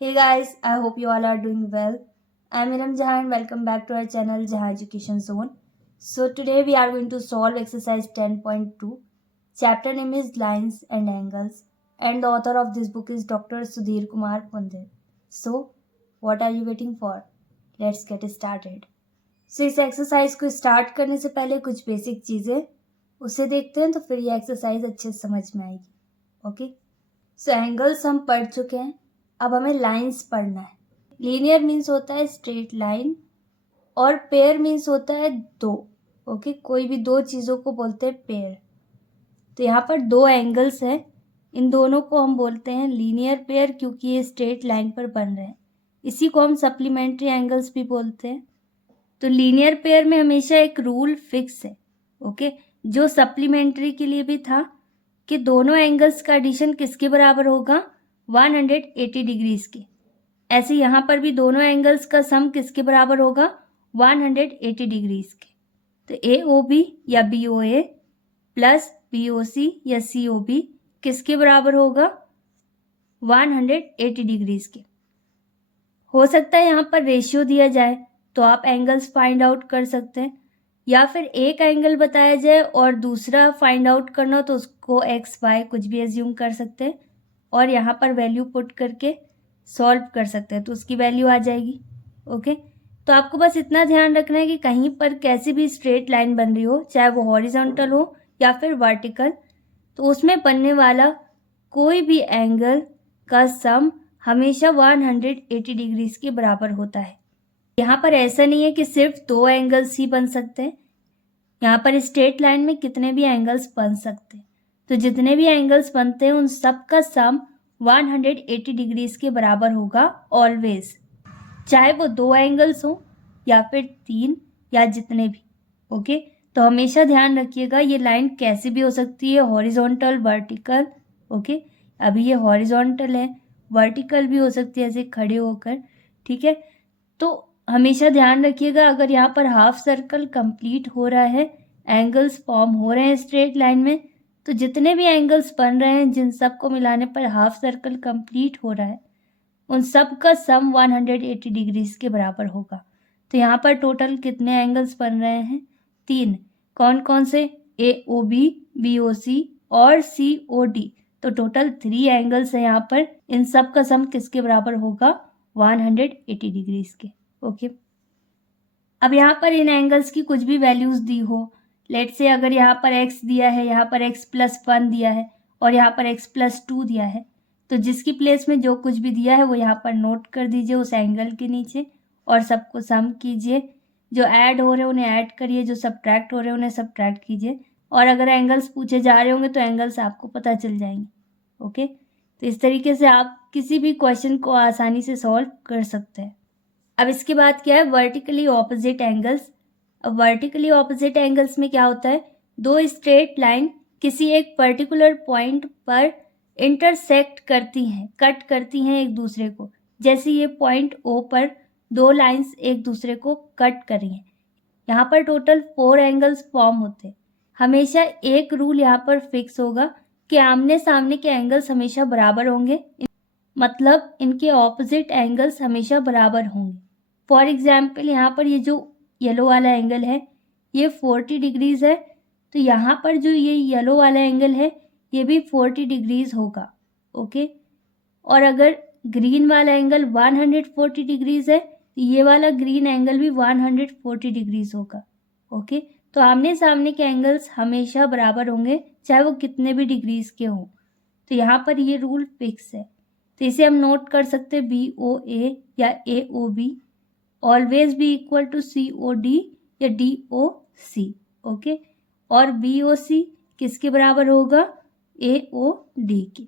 Hey guys, I hope you all are doing well. I'm Iram Jahan and welcome back to our channel Jahan Education Zone. So today we are going to solve exercise 10.2. Chapter name is Lines and Angles and the author of this book is Dr. Sudhir Kumar Pundir. So what are you waiting for? Let's get started. So इस exercise को start करने से पहले कुछ basic चीज़ें उसे देखते हैं तो फिर ये एक्सरसाइज अच्छे से समझ में आएगी. ओके, सो एंगल्स हम पढ़ चुके हैं. अब हमें लाइंस पढ़ना है. लीनियर मीन्स होता है स्ट्रेट लाइन और पेयर मीन्स होता है दो. ओके, कोई भी दो चीज़ों को बोलते हैं पेयर. तो यहाँ पर दो एंगल्स हैं, इन दोनों को हम बोलते हैं लीनियर पेयर क्योंकि ये स्ट्रेट लाइन पर बन रहे हैं. इसी को हम सप्लीमेंट्री एंगल्स भी बोलते हैं. तो लीनियर पेयर में हमेशा एक रूल फिक्स है. ओके, जो सप्लीमेंट्री के लिए भी था कि दोनों एंगल्स का एडिशन किसके बराबर होगा, 180 डिग्रीज के. ऐसे यहाँ पर भी दोनों एंगल्स का सम किसके बराबर होगा, 180 डिग्रीज के. तो AOB या BOA प्लस BOC या COB किसके बराबर होगा, 180 डिग्रीज के. हो सकता है यहाँ पर रेशियो दिया जाए तो आप एंगल्स फाइंड आउट कर सकते हैं, या फिर एक एंगल बताया जाए और दूसरा फाइंड आउट करना हो तो उसको XY कुछ भी एज्यूम कर सकते हैं और यहाँ पर वैल्यू पुट करके सॉल्व कर सकते हैं तो उसकी वैल्यू आ जाएगी. ओके, तो आपको बस इतना ध्यान रखना है कि कहीं पर कैसी भी स्ट्रेट लाइन बन रही हो, चाहे वो हॉरिजॉन्टल हो या फिर वर्टिकल, तो उसमें बनने वाला कोई भी एंगल का सम हमेशा 180 डिग्रीज के बराबर होता है. यहाँ पर ऐसा नहीं है कि सिर्फ दो एंगल्स ही बन सकते हैं. यहाँ पर स्ट्रेट लाइन में कितने भी एंगल्स बन सकते हैं. तो जितने भी एंगल्स बनते हैं उन सब का सम 180 डिग्रीज के बराबर होगा ऑलवेज, चाहे वो दो एंगल्स हो या फिर तीन या जितने भी. ओके, तो हमेशा ध्यान रखिएगा ये लाइन कैसी भी हो सकती है, हॉरिजॉन्टल, वर्टिकल. ओके, अभी ये हॉरिजॉन्टल है, वर्टिकल भी हो सकती है ऐसे खड़े होकर. ठीक है, तो हमेशा ध्यान रखिएगा अगर यहाँ पर हाफ सर्कल कंप्लीट हो रहा है, एंगल्स फॉर्म हो रहे हैं स्ट्रेट लाइन में, तो जितने भी एंगल्स बन रहे हैं जिन सब को मिलाने पर हाफ सर्कल कंप्लीट हो रहा है उन सब का सम 180 डिग्रीज के बराबर होगा. तो यहाँ पर टोटल कितने एंगल्स बन रहे हैं, तीन. कौन कौन से, AOB, BOC और COD. तो टोटल 3 एंगल्स है यहाँ पर. इन सब का सम किसके बराबर होगा, 180 डिग्रीज के. ओके, अब यहाँ पर इन एंगल्स की कुछ भी वैल्यूज दी हो, लेट से अगर यहाँ पर x दिया है, यहाँ पर x+1 दिया है और यहाँ पर x+2 दिया है, तो जिसकी प्लेस में जो कुछ भी दिया है वो यहाँ पर नोट कर दीजिए उस एंगल के नीचे और सबको सम कीजिए. जो ऐड हो रहे हैं उन्हें ऐड करिए, जो सब्ट्रैक्ट हो रहे हैं उन्हें सब्ट्रैक्ट कीजिए. और अगर एंगल्स पूछे जा रहे होंगे तो एंगल्स आपको पता चल जाएंगे. ओके, तो इस तरीके से आप किसी भी क्वेश्चन को आसानी से सॉल्व कर सकते हैं. अब इसके बाद क्या है, वर्टिकली ऑपोजिट एंगल्स. अब वर्टिकली ऑपोजिट एंगल्स में क्या होता है, दो स्ट्रेट लाइन किसी एक पर्टिकुलर पॉइंट पर इंटरसेक्ट करती हैं, कट करती हैं एक दूसरे को. जैसे ये पॉइंट O पर दो लाइंस एक दूसरे को कट कर रही हैं. यहाँ पर टोटल 4 एंगल्स फॉर्म होते हैं. हमेशा एक रूल यहाँ पर फिक्स होगा कि आमने सामने के एंगल्स हमेशा बराबर होंगे, मतलब इनके ऑपोजिट एंगल्स हमेशा बराबर होंगे. फॉर एग्जाम्पल यहाँ पर ये जो येलो वाला एंगल है ये 40 डिग्रीज है, तो यहाँ पर जो ये येलो वाला एंगल है ये भी 40 डिग्रीज होगा. ओके, और अगर ग्रीन वाला एंगल 140 डिग्रीज है तो ये वाला ग्रीन एंगल भी 140 डिग्रीज होगा. ओके, तो आमने सामने के एंगल्स हमेशा बराबर होंगे चाहे वो कितने भी डिग्रीज के हों. तो यहाँ पर ये रूल फिक्स है. तो इसे हम नोट कर सकते हैं BOA या AOB always be equal to COD या DOC. ओके, और BOC किसके बराबर होगा, AOD के.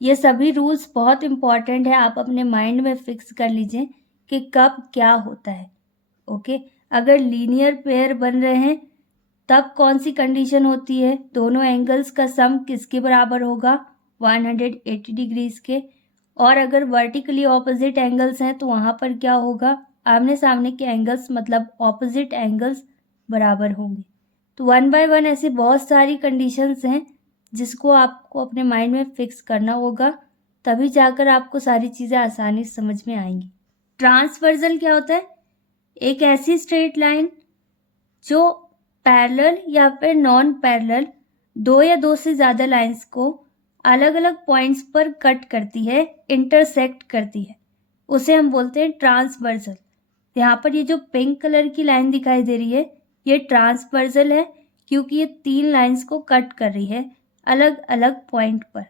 ये सभी रूल्स बहुत इंपॉर्टेंट है, आप अपने माइंड में फिक्स कर लीजिए कि कब क्या होता है. ओके, अगर लीनियर पेयर बन रहे हैं तब कौन सी कंडीशन होती है, दोनों एंगल्स का सम किसके बराबर होगा, 180 डिग्रीज के. और अगर वर्टिकली ऑपोजिट एंगल्स हैं तो वहाँ पर क्या होगा, आमने सामने के एंगल्स मतलब ऑपोजिट एंगल्स बराबर होंगे. तो 1 बाय 1 ऐसी बहुत सारी कंडीशंस हैं जिसको आपको अपने माइंड में फिक्स करना होगा तभी जाकर आपको सारी चीज़ें आसानी से समझ में आएंगी। ट्रांसवर्सल क्या होता है? एक ऐसी स्ट्रेट लाइन जो पैरेलल या फिर नॉन पैरेलल दो या दो से ज़्यादा लाइंस को अलग अलग पॉइंट्स पर कट करती है, इंटरसेक्ट करती है, उसे हम बोलते हैं ट्रांसवर्सल। यहाँ पर ये जो पिंक कलर की लाइन दिखाई दे रही है ये ट्रांसवर्सल है, क्योंकि ये 3 लाइंस को कट कर रही है अलग अलग पॉइंट पर।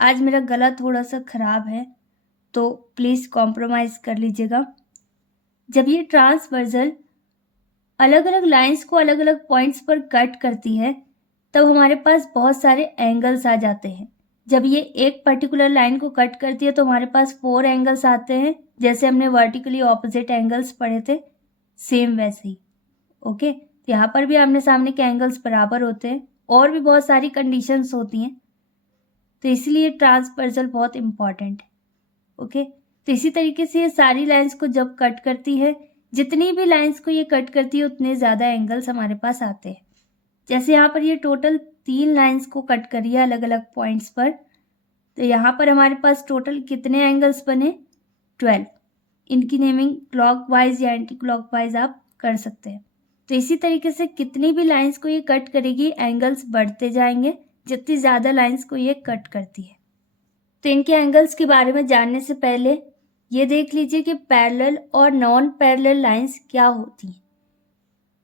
आज मेरा गला थोड़ा सा ख़राब है तो प्लीज़ कॉम्प्रोमाइज़ कर लीजिएगा। जब ये ट्रांसवर्सल अलग अलग लाइंस को अलग अलग पॉइंट्स पर कट करती है तब हमारे पास बहुत सारे एंगल्स आ जाते हैं। जब ये एक पर्टिकुलर लाइन को कट करती है तो हमारे पास 4 एंगल्स आते हैं, जैसे हमने वर्टिकली ऑपोजिट एंगल्स पढ़े थे, सेम वैसे ही। ओके, यहाँ पर भी आमने सामने के एंगल्स बराबर होते हैं और भी बहुत सारी कंडीशंस होती हैं, तो इसलिए ट्रांसवर्सल बहुत इम्पॉर्टेंट है। ओके, तो इसी तरीके से ये सारी लाइंस को जब कट करती है, जितनी भी लाइंस को ये कट करती है उतने ज़्यादा एंगल्स हमारे पास आते हैं। जैसे यहाँ पर ये टोटल 3 लाइंस को कट करी है अलग अलग पॉइंट्स पर, तो यहाँ पर हमारे पास टोटल कितने एंगल्स बने? 12। इनकी नेमिंग क्लॉकवाइज या एंटी क्लॉकवाइज आप कर सकते हैं। तो इसी तरीके से कितनी भी लाइंस को ये कट करेगी एंगल्स बढ़ते जाएंगे जितनी ज़्यादा लाइंस को ये कट करती है। तो इनके एंगल्स के बारे में जानने से पहले ये देख लीजिए कि पैरेलल और नॉन पैरेलल लाइंस क्या होती हैं।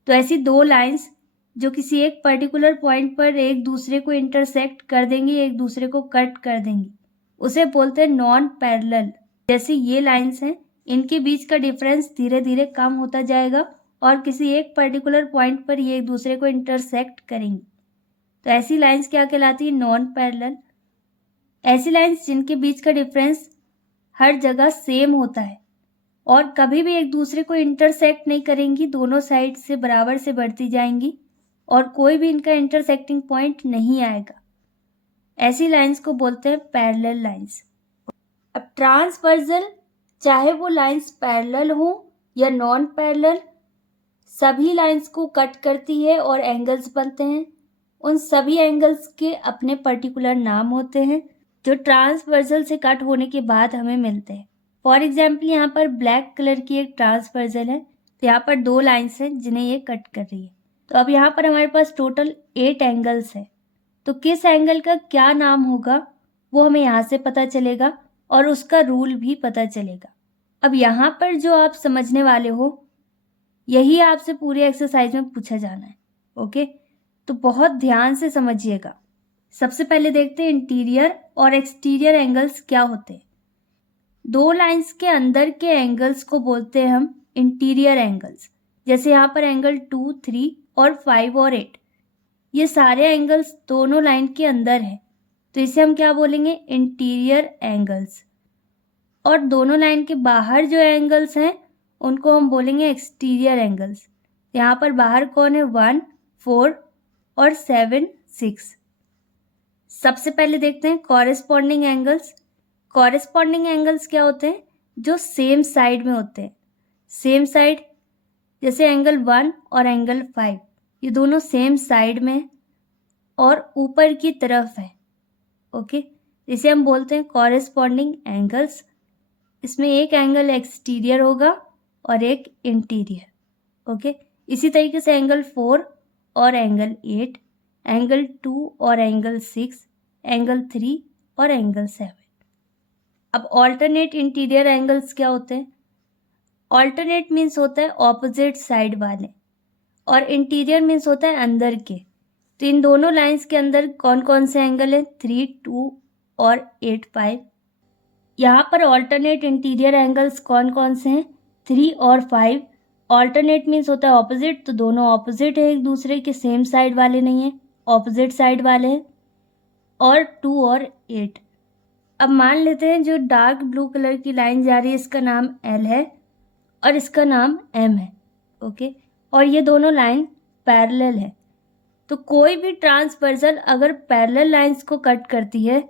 तो ऐसी 2 लाइंस जो किसी एक पर्टिकुलर पॉइंट पर एक दूसरे को इंटरसेक्ट कर देंगी, एक दूसरे को कट कर देंगी, उसे बोलते हैं नॉन पैरेलल। जैसे ये लाइंस हैं, इनके बीच का डिफरेंस धीरे धीरे कम होता जाएगा और किसी एक पर्टिकुलर पॉइंट पर ये एक दूसरे को इंटरसेक्ट करेंगी, तो ऐसी लाइंस क्या कहलाती है? Non parallel. ऐसी लाइंस जिनके बीच का डिफरेंस हर जगह सेम होता है और कभी भी एक दूसरे को इंटरसेक्ट नहीं करेंगी, दोनों साइड से बराबर से बढ़ती जाएंगी और कोई भी इनका इंटरसेक्टिंग पॉइंट नहीं आएगा, ऐसी लाइंस को बोलते हैं पैरेलल लाइंस। अब ट्रांसवर्सल, चाहे वो लाइंस पैरेलल हो या नॉन पैरेलल, सभी लाइंस को कट करती है और एंगल्स बनते हैं। उन सभी एंगल्स के अपने पर्टिकुलर नाम होते हैं जो ट्रांसवर्सल से कट होने के बाद हमें मिलते हैं। फॉर एग्जाम्पल यहाँ पर ब्लैक कलर की एक ट्रांसवर्सल है, तो यहाँ पर 2 लाइंस हैं जिन्हें ये कट कर रही है। तो अब यहाँ पर हमारे पास टोटल 8 एंगल्स है, तो किस एंगल का क्या नाम होगा वो हमें यहाँ से पता चलेगा और उसका रूल भी पता चलेगा। अब यहाँ पर जो आप समझने वाले हो यही आपसे पूरी एक्सरसाइज में पूछा जाना है। ओके, तो बहुत ध्यान से समझिएगा। सबसे पहले देखते हैं इंटीरियर और एक्सटीरियर एंगल्स क्या होते हैं। 2 लाइंस के अंदर के एंगल्स को बोलते हैं हम इंटीरियर एंगल्स। जैसे यहाँ पर एंगल 2, 3 और 5 और 8, ये सारे एंगल्स दोनों लाइन के अंदर है, तो इसे हम क्या बोलेंगे? Interior angles. और दोनों लाइन के बाहर जो एंगल्स हैं उनको हम बोलेंगे एक्सटीरियर एंगल्स। यहाँ पर बाहर कौन है? 1, 4 और 7, 6। सबसे पहले देखते हैं कॉरेस्पॉन्डिंग एंगल्स। कॉरेस्पॉन्डिंग एंगल्स क्या होते हैं? जो सेम साइड में होते हैं। सेम साइड, जैसे एंगल 1 और एंगल 5, ये दोनों सेम साइड में और ऊपर की तरफ है। ओके, इसे हम बोलते हैं कॉरेस्पॉन्डिंग एंगल्स। इसमें एक एंगल एक्सटीरियर होगा और एक इंटीरियर। ओके, इसी तरीके से एंगल 4 और एंगल 8, एंगल 2 और एंगल 6, एंगल 3 और एंगल 7। अब ऑल्टरनेट इंटीरियर एंगल्स क्या होते हैं? ऑल्टरनेट मीन्स होता है ऑपोजिट साइड वाले और इंटीरियर मीन्स होता है अंदर के। तो इन दोनों लाइंस के अंदर कौन कौन से एंगल हैं? 3, 2 और 8, 5। यहाँ पर ऑल्टरनेट इंटीरियर एंगल्स कौन कौन से हैं? 3 और 5। ऑल्टरनेट मीन्स होता है ऑपोजिट, तो दोनों ऑपोजिट है एक दूसरे के, सेम साइड वाले नहीं है, ऑपोजिट साइड वाले हैं। और 2 और 8। अब मान लेते हैं जो डार्क ब्लू कलर की लाइन जा रही है इसका नाम L है और इसका नाम M है। ओके, और ये दोनों लाइन पैरेलल है। तो कोई भी ट्रांसवर्सल अगर पैरेलल लाइंस को कट करती है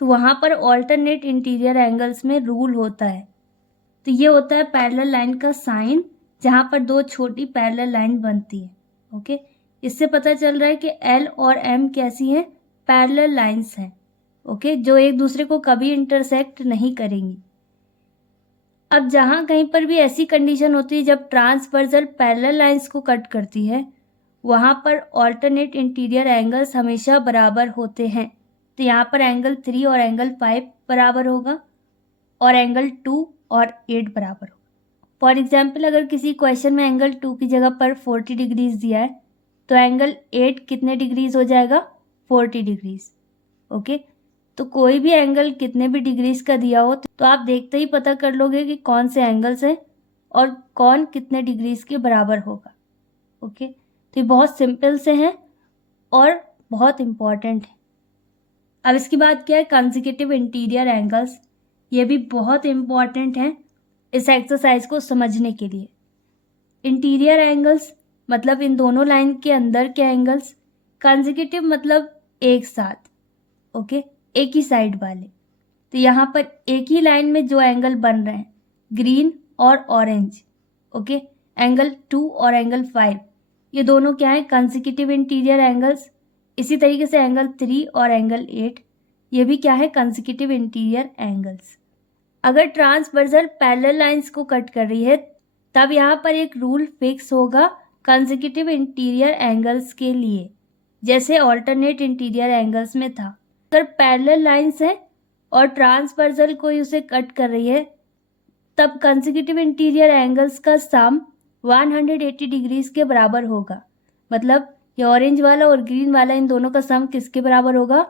तो वहाँ पर ऑल्टरनेट इंटीरियर एंगल्स में रूल होता है। तो ये होता है पैरेलल लाइन का साइन, जहाँ पर 2 छोटी पैरेलल लाइन बनती है। ओके, इससे पता चल रहा है कि L और M कैसी हैं? पैरेलल लाइंस हैं। ओके, जो एक दूसरे को कभी इंटरसेक्ट नहीं करेंगी। अब जहाँ कहीं पर भी ऐसी कंडीशन होती है जब ट्रांसवर्सल पैरेलल लाइंस को कट करती है, वहाँ पर ऑल्टरनेट इंटीरियर एंगल्स हमेशा बराबर होते हैं। तो यहाँ पर एंगल 3 और एंगल 5 बराबर होगा और एंगल 2 और 8 बराबर होगा। फॉर एग्जाम्पल, अगर किसी क्वेश्चन में एंगल 2 की जगह पर 40 डिग्रीज दिया है तो एंगल 8 कितने डिग्रीज हो जाएगा? 40 डिग्रीज। ओके, तो कोई भी एंगल कितने भी डिग्रीज का दिया हो तो आप देखते ही पता कर लोगे कि कौन से एंगल्स हैं और कौन कितने डिग्रीज के बराबर होगा। ओके, तो ये बहुत सिंपल से हैं और बहुत इम्पॉर्टेंट है। अब इसकी बात क्या है, कंसेक्यूटिव इंटीरियर एंगल्स, ये भी बहुत इम्पॉर्टेंट हैं इस एक्सरसाइज को समझने के लिए। इंटीरियर एंगल्स मतलब इन दोनों लाइन के अंदर के एंगल्स, कंसेक्यूटिव मतलब एक साथ, ओके, एक ही साइड वाले। तो यहाँ पर एक ही लाइन में जो एंगल बन रहे हैं, ग्रीन और ऑरेंज, ओके, एंगल 2 और एंगल 5, ये दोनों क्या है? Consecutive interior angles. इसी तरीके से एंगल 3 और एंगल 8, ये भी क्या है? Consecutive interior angles. अगर ट्रांसवर्सल पैरेलल लाइंस को कट कर रही है तब यहाँ पर एक रूल फिक्स होगा कंसेक्यूटिव इंटीरियर एंगल्स के लिए, जैसे ऑल्टरनेट इंटीरियर एंगल्स में था। अगर पैरेलल लाइंस है और ट्रांसवर्सल कोई उसे कट कर रही है तब कंसेक्यूटिव इंटीरियर एंगल्स का सम 180 डिग्रीज के बराबर होगा। मतलब ये ऑरेंज वाला और ग्रीन वाला, इन दोनों का सम किसके बराबर होगा?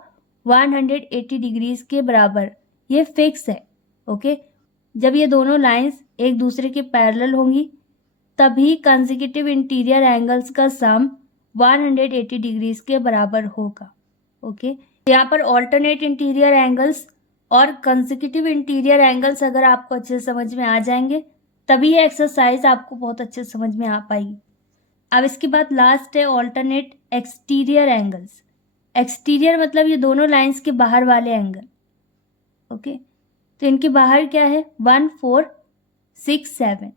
180 डिग्रीज के बराबर। ये फिक्स है। ओके, जब ये दोनों लाइंस एक दूसरे के पैरेलल होंगी तभी कंसेक्यूटिव इंटीरियर एंगल्स का सम 180 डिग्रीज के बराबर होगा। ओके, यहाँ पर ऑल्टरनेट इंटीरियर एंगल्स और कंसेक्यूटिव इंटीरियर एंगल्स अगर आपको अच्छे से समझ में आ जाएंगे तभी ये एक्सरसाइज आपको बहुत अच्छे से समझ में आ पाएगी। अब इसके बाद लास्ट है ऑल्टरनेट एक्सटीरियर एंगल्स। एक्सटीरियर मतलब ये दोनों लाइंस के बाहर वाले एंगल। ओके, तो इनके बाहर क्या है? 1, 4, 6, 7।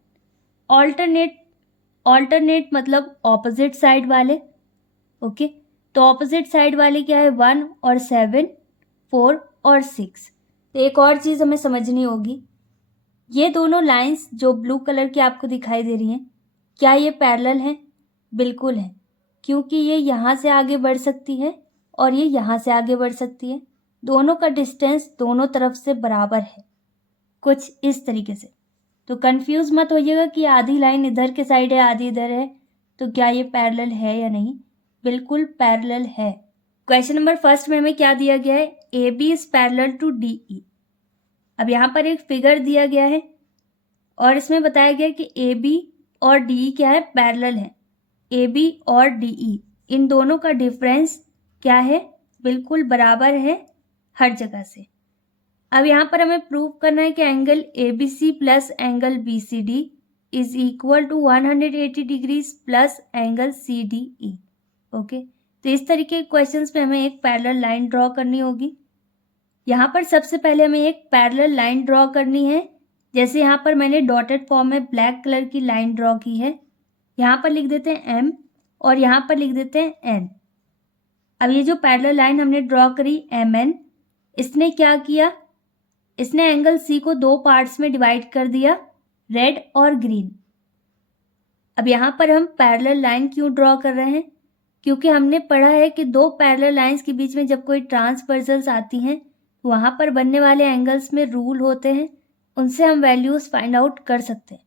ऑल्टरनेट मतलब ऑपोजिट साइड वाले। ओके, तो ऑपोजिट साइड वाले क्या है? 1 और 7, 4 और 6। तो एक और चीज़ हमें समझनी होगी, ये दोनों लाइंस जो ब्लू कलर की आपको दिखाई दे रही हैं, क्या ये पैरेलल हैं? बिल्कुल है, क्योंकि ये यहाँ से आगे बढ़ सकती है और ये यहाँ से आगे बढ़ सकती है। दोनों का डिस्टेंस दोनों तरफ से बराबर है, कुछ इस तरीके से। तो कंफ्यूज मत होइएगा कि आधी लाइन इधर के साइड है आधी इधर है, तो क्या ये पैरेलल है या नहीं? बिल्कुल पैरेलल है। क्वेश्चन नंबर फर्स्ट में हमें क्या दिया गया है? A B is parallel to D E. अब यहाँ पर एक फिगर दिया गया है और इसमें बताया गया कि ए बी और डी ई क्या है? पैरेलल है। ए बी और डी ई इन दोनों का डिफरेंस क्या है? बिल्कुल बराबर है हर जगह से। अब यहाँ पर हमें प्रूव करना है कि angle A B C plus angle B C D is equal to 180 degrees plus angle C D E. Okay, तो इस तरीके के क्वेश्चंस पे हमें एक पैरेलल लाइन ड्रॉ करनी होगी। यहाँ पर सबसे पहले हमें एक पैरेलल लाइन ड्रॉ करनी है। जैसे यहाँ पर मैंने डॉटेड फॉर्म में ब्लैक कलर की लाइन ड्रॉ की है, यहाँ पर लिख देते हैं एम और यहाँ पर लिख देते हैं एन। अब ये जो पैरेलल लाइन हमने ड्रॉ करी एम एन, इसने क्या किया? इसने एंगल सी को दो पार्ट्स में डिवाइड कर दिया, रेड और ग्रीन। अब यहाँ पर हम पैरेलल लाइन क्यों ड्रॉ कर रहे हैं? क्योंकि हमने पढ़ा है कि दो पैरेलल लाइंस के बीच में जब कोई ट्रांसवर्सल्स आती हैं तो वहाँ पर बनने वाले एंगल्स में रूल होते हैं, उनसे हम वैल्यूज फाइंड आउट कर सकते हैं।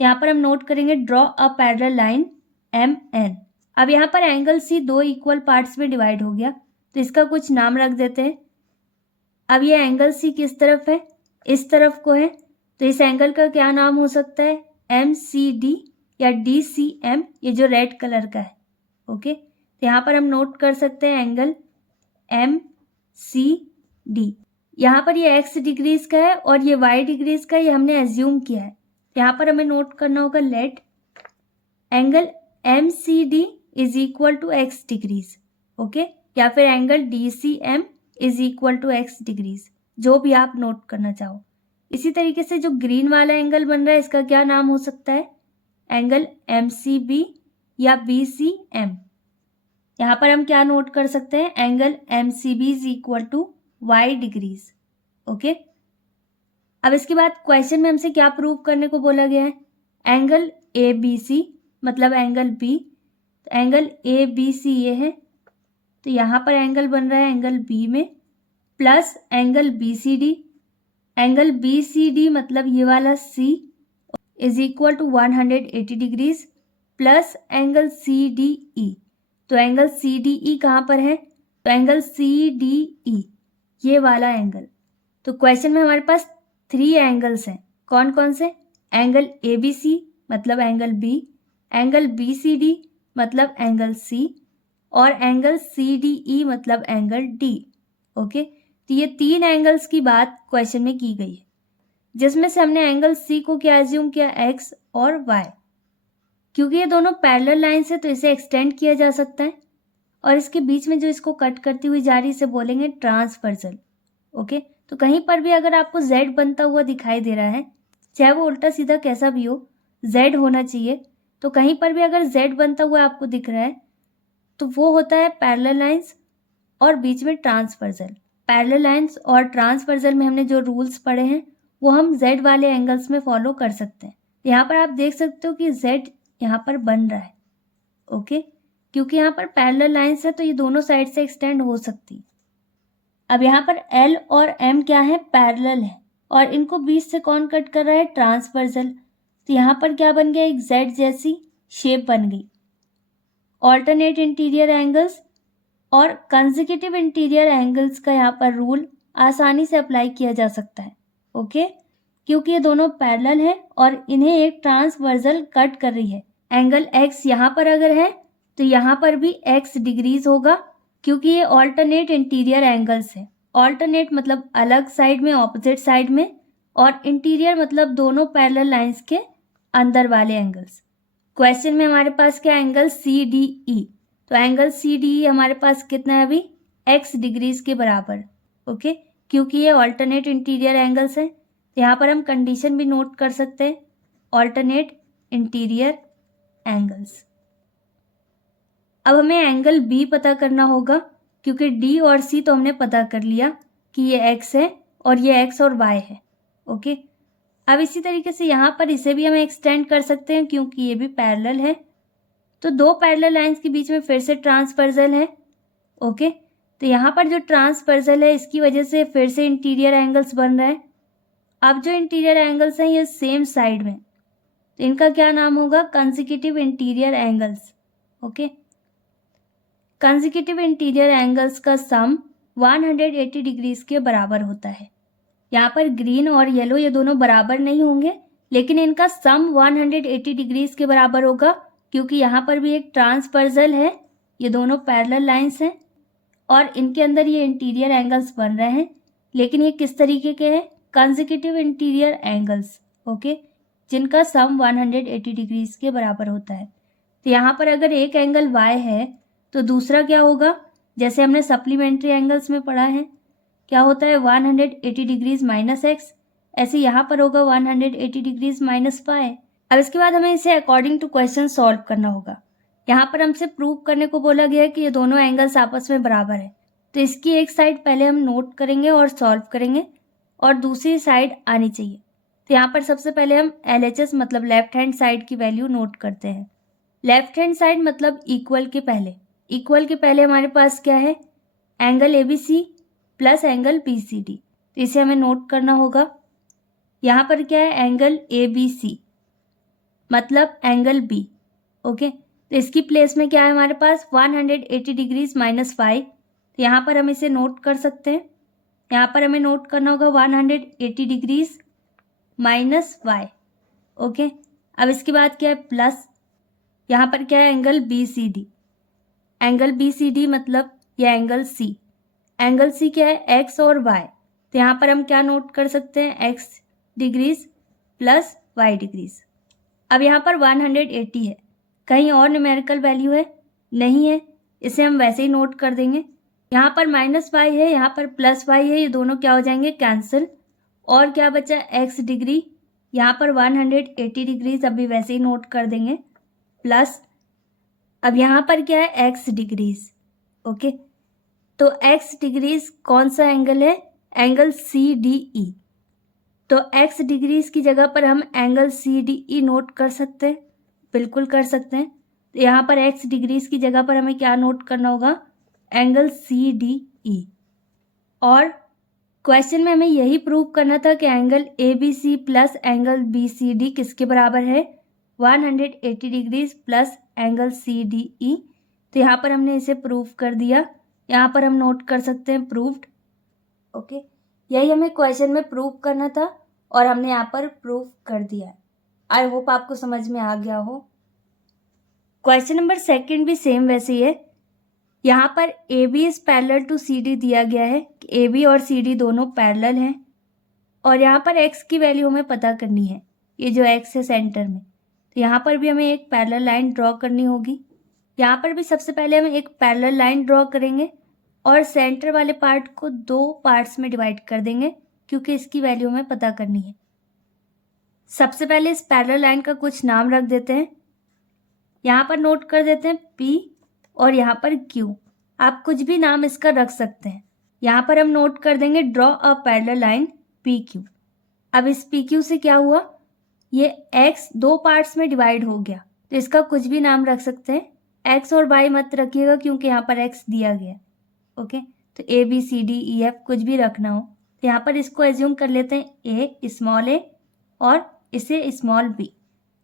यहाँ पर हम नोट करेंगे draw a parallel line M N. अब यहाँ पर एंगल सी दो इक्वल पार्ट्स में डिवाइड हो गया तो इसका कुछ नाम रख देते हैं। अब ये एंगल सी किस तरफ है? इस तरफ को है, तो इस एंगल का क्या नाम हो सकता है? एम सी डी या डी सी एम, ये जो रेड कलर का है। ओके, तो यहाँ पर हम नोट कर सकते हैं एंगल एम सी डी। यहाँ पर ये एक्स डिग्रीज का है और ये वाई डिग्रीज का, ये हमने एज्यूम किया है। यहाँ पर हमें नोट करना होगा let angle M C D is equal to X degrees. Okay, या फिर angle D C M is equal to X degrees, जो भी आप नोट करना चाहो। इसी तरीके से जो ग्रीन वाला एंगल बन रहा है इसका क्या नाम हो सकता है? एंगल एम सी बी या बी सी एम। यहाँ पर हम क्या नोट कर सकते हैं? Angle M C B is equal to y degrees. Okay, अब इसके बाद क्वेश्चन में हमसे क्या प्रूव करने को बोला गया है? एंगल ए बी सी मतलब एंगल बी, तो एंगल ए बी सी ये है, तो यहाँ पर एंगल बन रहा है एंगल बी में, plus angle B C D, angle B C D मतलब ये वाला C is equal to 180 degrees plus angle C D E. तो एंगल सी डी ई कहाँ पर है? तो एंगल सी डी ई ये वाला एंगल। तो क्वेश्चन में हमारे पास 3 एंगल्स हैं, कौन कौन से? एंगल ए बी सी मतलब angle B, angle B C D मतलब एंगल सी, और एंगल सी डी ई मतलब एंगल डी। ओके, तो ये 3 एंगल्स की बात क्वेश्चन में की गई है, जिसमें से हमने एंगल सी को क्या एज्यूम किया? एक्स और वाई। क्योंकि ये दोनों पैरेलल लाइंस है तो इसे एक्सटेंड किया जा सकता है, और इसके बीच में जो इसको कट करती हुई जा रही है इसे बोलेंगे ट्रांसवर्सल। ओके, तो कहीं पर भी अगर आपको z बनता हुआ दिखाई दे रहा है, चाहे वो उल्टा सीधा कैसा भी हो, z होना चाहिए, तो कहीं पर भी अगर z बनता हुआ आपको दिख रहा है तो वो होता है पैरेलल लाइंस और बीच में ट्रांसवर्सल। पैरेलल लाइंस और ट्रांसवर्सल में हमने जो रूल्स पढ़े हैं वो हम z वाले एंगल्स में फॉलो कर सकते हैं। यहाँ पर आप देख सकते हो कि z यहाँ पर बन रहा है। ओके, क्योंकि यहाँ पर पैरेलल लाइंस है तो ये दोनों साइड से एक्सटेंड हो सकती है। अब यहाँ पर L और M क्या है? पैरेलल है, और इनको बीच से कौन कट कर रहा है? ट्रांसवर्सल। तो यहाँ पर क्या बन गया? एक Z जैसी शेप बन गई। ऑल्टरनेट इंटीरियर एंगल्स और कंसेक्यूटिव इंटीरियर एंगल्स का यहाँ पर रूल आसानी से अप्लाई किया जा सकता है। ओके, क्योंकि ये दोनों पैरेलल है और इन्हें एक ट्रांसवर्सल कट कर रही है। एंगल X यहाँ पर अगर है तो यहाँ पर भी X डिग्रीज होगा, क्योंकि ये ऑल्टरनेट इंटीरियर एंगल्स है। ऑल्टरनेट मतलब अलग साइड में, ऑपोजिट साइड में, और इंटीरियर मतलब दोनों पैरेलल लाइंस के अंदर वाले एंगल्स। क्वेश्चन में हमारे पास क्या? Angle C D E. तो एंगल सी डी ई हमारे पास कितना है अभी? x डिग्रीज के बराबर। ओके, क्योंकि ये ऑल्टरनेट इंटीरियर एंगल्स हैं, तो यहाँ पर हम कंडीशन भी नोट कर सकते हैं, ऑल्टरनेट इंटीरियर एंगल्स। अब हमें एंगल बी पता करना होगा, क्योंकि डी और सी तो हमने पता कर लिया कि ये एक्स है और ये एक्स और वाई है। ओके, अब इसी तरीके से यहाँ पर इसे भी हम एक्सटेंड कर सकते हैं, क्योंकि ये भी पैरेलल है। तो 2 पैरेलल लाइंस के बीच में फिर से ट्रांसवर्सल है। ओके, तो यहाँ पर जो ट्रांसवर्सल है इसकी वजह से फिर से इंटीरियर एंगल्स बन रहे हैं। अब जो इंटीरियर एंगल्स हैं ये सेम साइड में, तो इनका क्या नाम होगा? Consecutive interior angles. Okay, consecutive interior angles का सम 180 डिग्रीज के बराबर होता है। यहाँ पर ग्रीन और येलो ये दोनों बराबर नहीं होंगे, लेकिन इनका सम 180 डिग्रीज के बराबर होगा, क्योंकि यहाँ पर भी एक ट्रांसवर्सल है, ये दोनों पैरेलल लाइंस हैं और इनके अंदर ये इंटीरियर एंगल्स बन रहे हैं। लेकिन ये किस तरीके के हैं? Consecutive interior angles. ओके, जिनका सम 180 डिग्रीज के बराबर होता है। तो यहाँ पर अगर एक एंगल y है तो दूसरा क्या होगा? जैसे हमने सप्लीमेंट्री एंगल्स में पढ़ा है, क्या होता है? 180 डिग्रीज माइनस एक्स, ऐसे यहाँ पर होगा 180 डिग्रीज माइनस वाई। अब इसके बाद हमें इसे अकॉर्डिंग टू क्वेश्चन सॉल्व करना होगा। यहाँ पर हमसे प्रूव करने को बोला गया है कि ये दोनों एंगल्स आपस में बराबर है, तो इसकी एक साइड पहले हम नोट करेंगे और सॉल्व करेंगे, और दूसरी साइड आनी चाहिए। तो यहाँ पर सबसे पहले हम LHS मतलब लेफ्ट हैंड साइड की वैल्यू नोट करते हैं। लेफ्ट हैंड साइड मतलब इक्वल के पहले, इक्वल के पहले हमारे पास क्या है? Angle ABC plus angle BCD, तो इसे हमें नोट करना होगा। यहाँ पर क्या है? एंगल ABC मतलब एंगल B। ओके, तो इसकी प्लेस में क्या है हमारे पास? 180 डिग्रीज माइनस वाई, तो यहाँ पर हम इसे नोट कर सकते हैं। यहाँ पर हमें नोट करना होगा 180 डिग्रीज माइनस वाई। ओके, अब इसके बाद क्या है? प्लस यहाँ पर क्या है? Angle BCD। एंगल BCD मतलब यह एंगल C। एंगल C क्या है? X और Y, तो यहाँ पर हम क्या नोट कर सकते हैं? X degrees plus Y degrees. अब यहाँ पर 180 है, कहीं और न्यूमेरिकल वैल्यू है? नहीं है, इसे हम वैसे ही नोट कर देंगे। यहाँ पर माइनस वाई है, यहाँ पर प्लस वाई है, ये दोनों क्या हो जाएंगे? कैंसिल। और क्या बचा? X डिग्री, यहाँ पर 180 डिग्रीज अभी वैसे ही नोट कर देंगे, प्लस अब यहाँ पर क्या है? X degrees. ओके, तो x डिग्रीज कौन सा एंगल है? Angle CDE। तो x डिग्रीज की जगह पर हम एंगल CDE नोट कर सकते हैं, बिल्कुल कर सकते हैं। तो यहाँ पर x डिग्रीज की जगह पर हमें क्या नोट करना होगा? Angle CDE। और क्वेश्चन में हमें यही प्रूव करना था कि angle ABC plus angle BCD किसके बराबर है? 180 डिग्रीज प्लस एंगल CDE। तो यहाँ पर हमने इसे प्रूव कर दिया, यहाँ पर हम नोट कर सकते हैं प्रूव्ड। ओके, यही हमें क्वेश्चन में प्रूव करना था और हमने यहाँ पर प्रूव कर दिया। आई होप आपको समझ में आ गया हो। क्वेश्चन नंबर 2 भी सेम वैसे ही है। यहाँ पर AB is parallel to CD दिया गया है कि AB और CD दोनों पैरेलल हैं और यहाँ पर x की वैल्यू हमें पता करनी है, ये जो x है सेंटर में। तो यहाँ पर भी हमें एक पैरेलल लाइन ड्रॉ करनी होगी। यहाँ पर भी सबसे पहले हम एक पैरेलल लाइन ड्रॉ करेंगे और सेंटर वाले पार्ट को 2 पार्ट्स में डिवाइड कर देंगे क्योंकि इसकी वैल्यू हमें पता करनी है। सबसे पहले इस पैरेलल लाइन का कुछ नाम रख देते हैं। यहाँ पर नोट कर देते हैं P और यहाँ पर Q। आप कुछ भी नाम इसका रख सकते हैं। यहाँ पर हम नोट कर देंगे draw a parallel line PQ। अब इस PQ से क्या हुआ? ये x 2 पार्ट्स में डिवाइड हो गया, तो इसका कुछ भी नाम रख सकते हैं। x और y मत रखिएगा क्योंकि यहाँ पर x दिया गया। ओके, तो ABCDEF कुछ भी रखना हो तो यहाँ पर इसको एज्यूम कर लेते हैं A स्मॉल a और इसे स्मॉल b।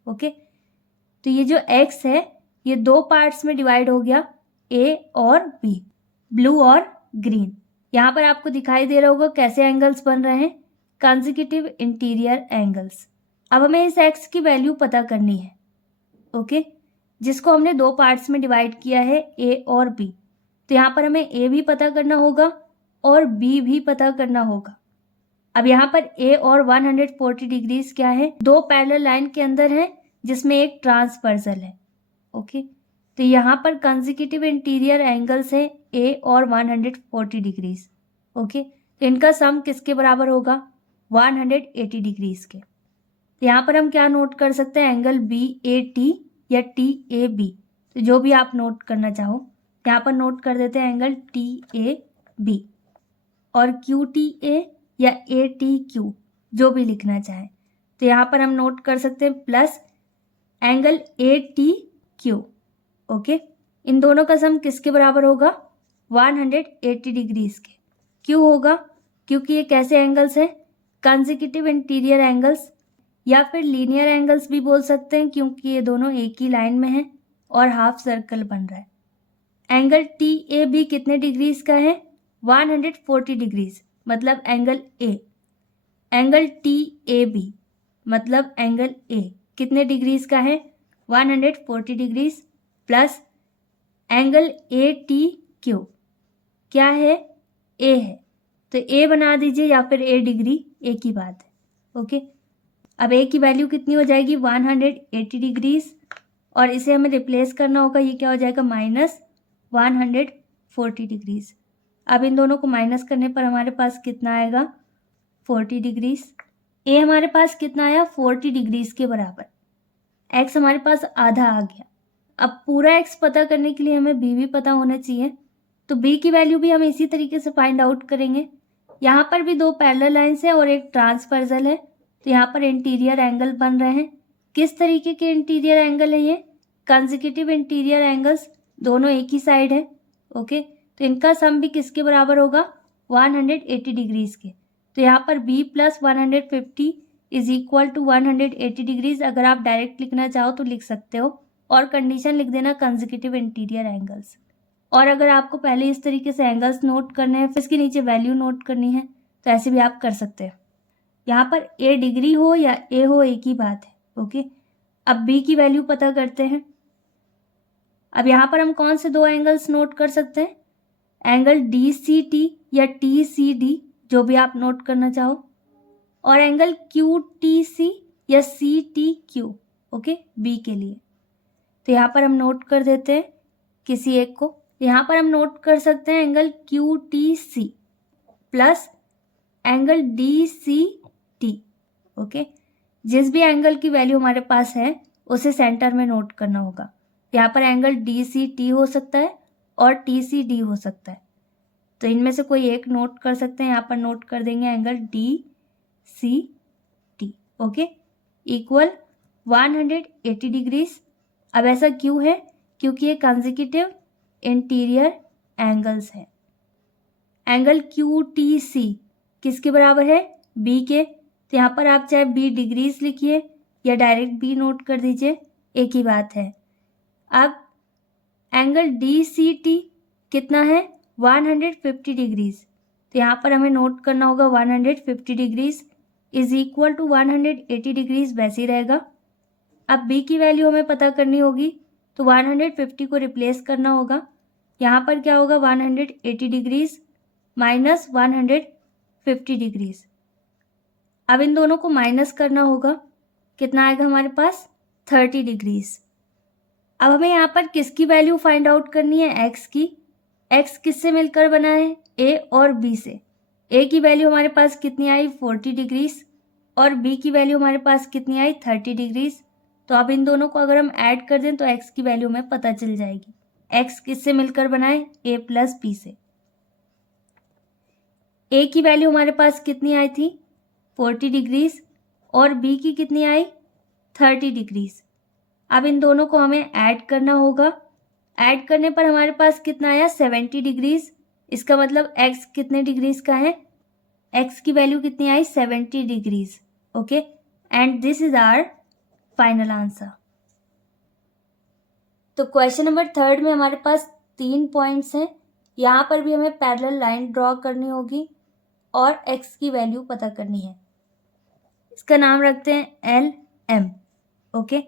ओके, तो ये जो x है ये 2 पार्ट्स में डिवाइड हो गया, A और B, ब्लू और ग्रीन। यहाँ पर आपको दिखाई दे रहा होगा कैसे एंगल्स बन रहे हैं, कंसेक्यूटिव इंटीरियर एंगल्स। अब हमें इस x की वैल्यू पता करनी है। ओके, जिसको हमने 2 पार्ट्स में डिवाइड किया है A और B। तो यहाँ पर हमें A भी पता करना होगा और B भी पता करना होगा। अब यहाँ पर A और 140 डिग्रीज क्या है? 2 पैरेलल लाइन के अंदर है जिसमें एक ट्रांसवर्सल है। ओके, तो यहाँ पर कंसेक्यूटिव इंटीरियर एंगल्स है A और 140 डिग्रीज। ओके, तो इनका सम किसके बराबर होगा? 180 डिग्रीज के। तो यहाँ पर हम क्या नोट कर सकते हैं? एंगल BAT या TAB, तो जो भी आप नोट करना चाहो। यहाँ पर नोट कर देते हैं एंगल TAB और QTA या ATQ, जो भी लिखना चाहें। तो यहाँ पर हम नोट कर सकते हैं प्लस एंगल ATQ। ओके, इन दोनों का सम किसके बराबर होगा? 180 डिग्रीज के। क्यों होगा? क्योंकि ये कैसे एंगल्स हैं? कंसेक्यूटिव इंटीरियर एंगल्स या फिर लीनियर एंगल्स भी बोल सकते हैं क्योंकि ये दोनों एक ही लाइन में हैं और हाफ सर्कल बन रहा है। एंगल TAB कितने डिग्रीज का है? 140 डिग्रीज, मतलब एंगल A। एंगल TAB मतलब एंगल A कितने डिग्रीज का है? 140 डिग्रीज प्लस एंगल ATQ क्या है? A है, तो A बना दीजिए या फिर A डिग्री, एक ही बात है। ओके, अब A की वैल्यू कितनी हो जाएगी? 180 डिग्रीज और इसे हमें रिप्लेस करना होगा, ये क्या हो जाएगा? -140 डिग्रीज। अब इन दोनों को माइनस करने पर हमारे पास कितना आएगा? 40 डिग्रीज। A हमारे पास कितना आया? 40 डिग्रीज के बराबर। x हमारे पास आधा आ गया। अब पूरा x पता करने के लिए हमें b भी पता होना चाहिए, तो b की वैल्यू भी हम इसी तरीके से फाइंड आउट करेंगे। यहाँ पर भी 2 पैरेलल लाइंस है और एक ट्रांसवर्सल है, तो यहाँ पर इंटीरियर एंगल बन रहे हैं। किस तरीके के इंटीरियर एंगल है ये? कंसेक्यूटिव इंटीरियर एंगल्स, दोनों एक ही साइड है। ओके, तो इनका सम भी किसके बराबर होगा? 180 डिग्रीज के। तो यहाँ पर b plus 150 is equal to 180 degrees. अगर आप डायरेक्ट लिखना चाहो तो लिख सकते हो और कंडीशन लिख देना कंसेक्यूटिव इंटीरियर एंगल्स। और अगर आपको पहले इस तरीके से एंगल्स नोट करने हैं फिर इसके नीचे वैल्यू नोट करनी है तो ऐसे भी आप कर सकते हैं। यहाँ पर A डिग्री हो या A हो एक ही बात है। ओके, अब B की वैल्यू पता करते हैं। अब यहाँ पर हम कौन से 2 एंगल्स नोट कर सकते हैं? एंगल DCT या TCD, जो भी आप नोट करना चाहो, और एंगल QTC या CTQ। ओके, B के लिए। तो यहाँ पर हम नोट कर देते हैं किसी एक को। यहाँ पर हम नोट कर सकते हैं angle QTC plus angle DCT। Okay, जिस भी एंगल की वैल्यू हमारे पास है उसे सेंटर में नोट करना होगा। यहाँ पर एंगल DCT हो सकता है और TCD हो सकता है। तो इनमें से कोई एक नोट कर सकते हैं, यहाँ पर नोट कर देंगे angle DCT, okay, equal 180 degrees. अब ऐसा क्यों है? क्योंकि ये कंसेक्यूटिव इंटीरियर एंगल्स हैं। एंगल QTC किसके बराबर है? B के। तो यहाँ पर आप चाहे B डिग्रीज लिखिए या डायरेक्ट B नोट कर दीजिए, एक ही बात है। अब एंगल DCT कितना है? 150 डिग्रीज। तो यहाँ पर हमें नोट करना होगा 150 degrees is equal to 180 degrees, वैसे ही रहेगा। अब B की वैल्यू हमें पता करनी होगी, तो 150 को रिप्लेस करना होगा। यहाँ पर क्या होगा? 180 डिग्रीज माइनस 150 डिग्रीज। अब इन दोनों को माइनस करना होगा, कितना आएगा हमारे पास? 30 डिग्रीज। अब हमें यहाँ पर किसकी वैल्यू फाइंड आउट करनी है? x की। x किससे मिलकर बना है? a और b से। a की वैल्यू हमारे पास कितनी आई? 40 डिग्रीज, और b की वैल्यू हमारे पास कितनी आई? 30 डिग्रीज। तो अब इन दोनों को अगर हम ऐड कर दें तो x की वैल्यू हमें पता चल जाएगी। x किससे मिलकर बना है? a प्लस b से। a की वैल्यू हमारे पास कितनी आई थी? 40 डिग्रीज, और b की कितनी आई? 30 डिग्रीज। अब इन दोनों को हमें ऐड करना होगा। ऐड करने पर हमारे पास कितना आया? 70 डिग्रीज। इसका मतलब x कितने डिग्रीज का है? x की वैल्यू कितनी आई? 70 degrees, okay. And this is our final answer. तो क्वेश्चन नंबर 3 में हमारे पास 3 पॉइंट्स हैं। यहाँ पर भी हमें पैरेलल लाइन ड्रॉ करनी होगी और x की वैल्यू पता करनी है। इसका नाम रखते हैं LM, ओके।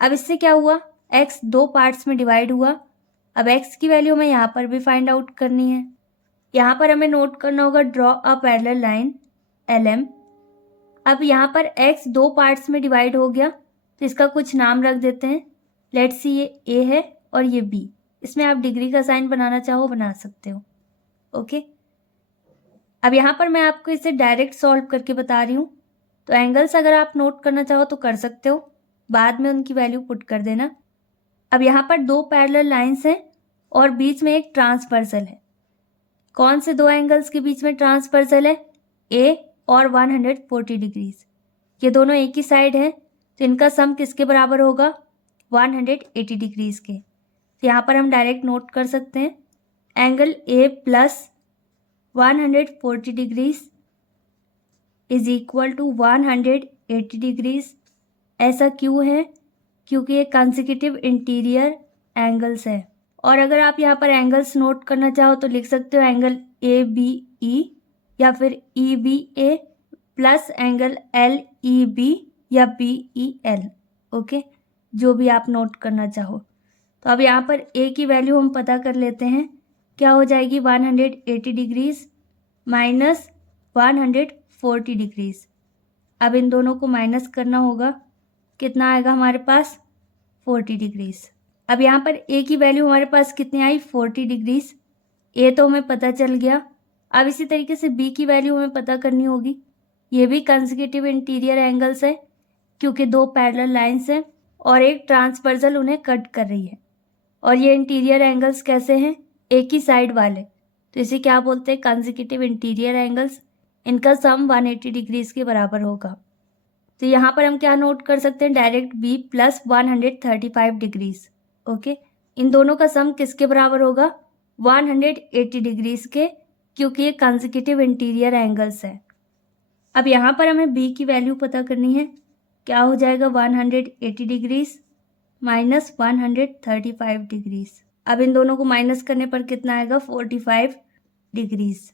अब इससे क्या हुआ? x 2 पार्ट्स में डिवाइड हुआ। अब x की वैल्यू हमें यहाँ पर भी फाइंड आउट करनी है। यहाँ पर हमें नोट करना होगा draw a parallel line LM। अब यहाँ पर x 2 पार्ट्स में डिवाइड हो गया, तो इसका कुछ नाम रख देते हैं। लेट्स सी, ये A है और ये B। इसमें आप डिग्री का साइन बनाना चाहो बना सकते हो, ओके। अब यहाँ पर मैं आपको इसे डायरेक्ट सॉल्व करके बता रही हूँ, तो एंगल्स अगर आप नोट करना चाहो तो कर सकते हो, बाद में उनकी वैल्यू पुट कर देना। अब यहाँ पर 2 पैरेलल लाइंस हैं और बीच में एक ट्रांसवर्सल है। कौन से 2 एंगल्स के बीच में ट्रांसवर्सल है? A और 140 डिग्रीज। ये दोनों एक ही साइड हैं, तो इनका सम किसके बराबर होगा? 180 डिग्रीज के। तो यहाँ पर हम डायरेक्ट नोट कर सकते हैं angle A plus 140 degrees is equal to 180 degrees. ऐसा क्यों है? क्योंकि ये कंसेक्यूटिव इंटीरियर एंगल्स है। और अगर आप यहाँ पर एंगल्स नोट करना चाहो तो लिख सकते हो एंगल ABE या फिर EBA प्लस एंगल LEB या BEL, ओके, जो भी आप नोट करना चाहो। तो अब यहाँ पर A की वैल्यू हम पता कर लेते हैं, क्या हो जाएगी? 180 डिग्रीज माइनस 140 डिग्रीज। अब इन दोनों को माइनस करना होगा, कितना आएगा हमारे पास? 40 डिग्रीज। अब यहाँ पर A की वैल्यू हमारे पास कितनी आई? 40 डिग्रीज। A तो हमें पता चल गया। अब इसी तरीके से B की वैल्यू हमें पता करनी होगी। ये भी कंसेक्यूटिव इंटीरियर एंगल्स है, क्योंकि 2 पैरेलल लाइंस हैं और एक ट्रांसवर्सल उन्हें कट कर रही है। और ये इंटीरियर एंगल्स कैसे हैं? एक ही साइड वाले, तो इसे क्या बोलते हैं? Consecutive interior angles. इनका सम 180 डिग्रीज के बराबर होगा। तो यहाँ पर हम क्या नोट कर सकते हैं? Direct B plus 135 degrees, okay. इन दोनों का सम किसके बराबर होगा? 180 डिग्रीज के, क्योंकि ये कंसेक्यूटिव इंटीरियर एंगल्स है। अब यहाँ पर हमें B की वैल्यू पता करनी है, क्या हो जाएगा? 180 डिग्रीज माइनस 135 डिग्रीज। अब इन दोनों को माइनस करने पर कितना आएगा? 45 डिग्रीज।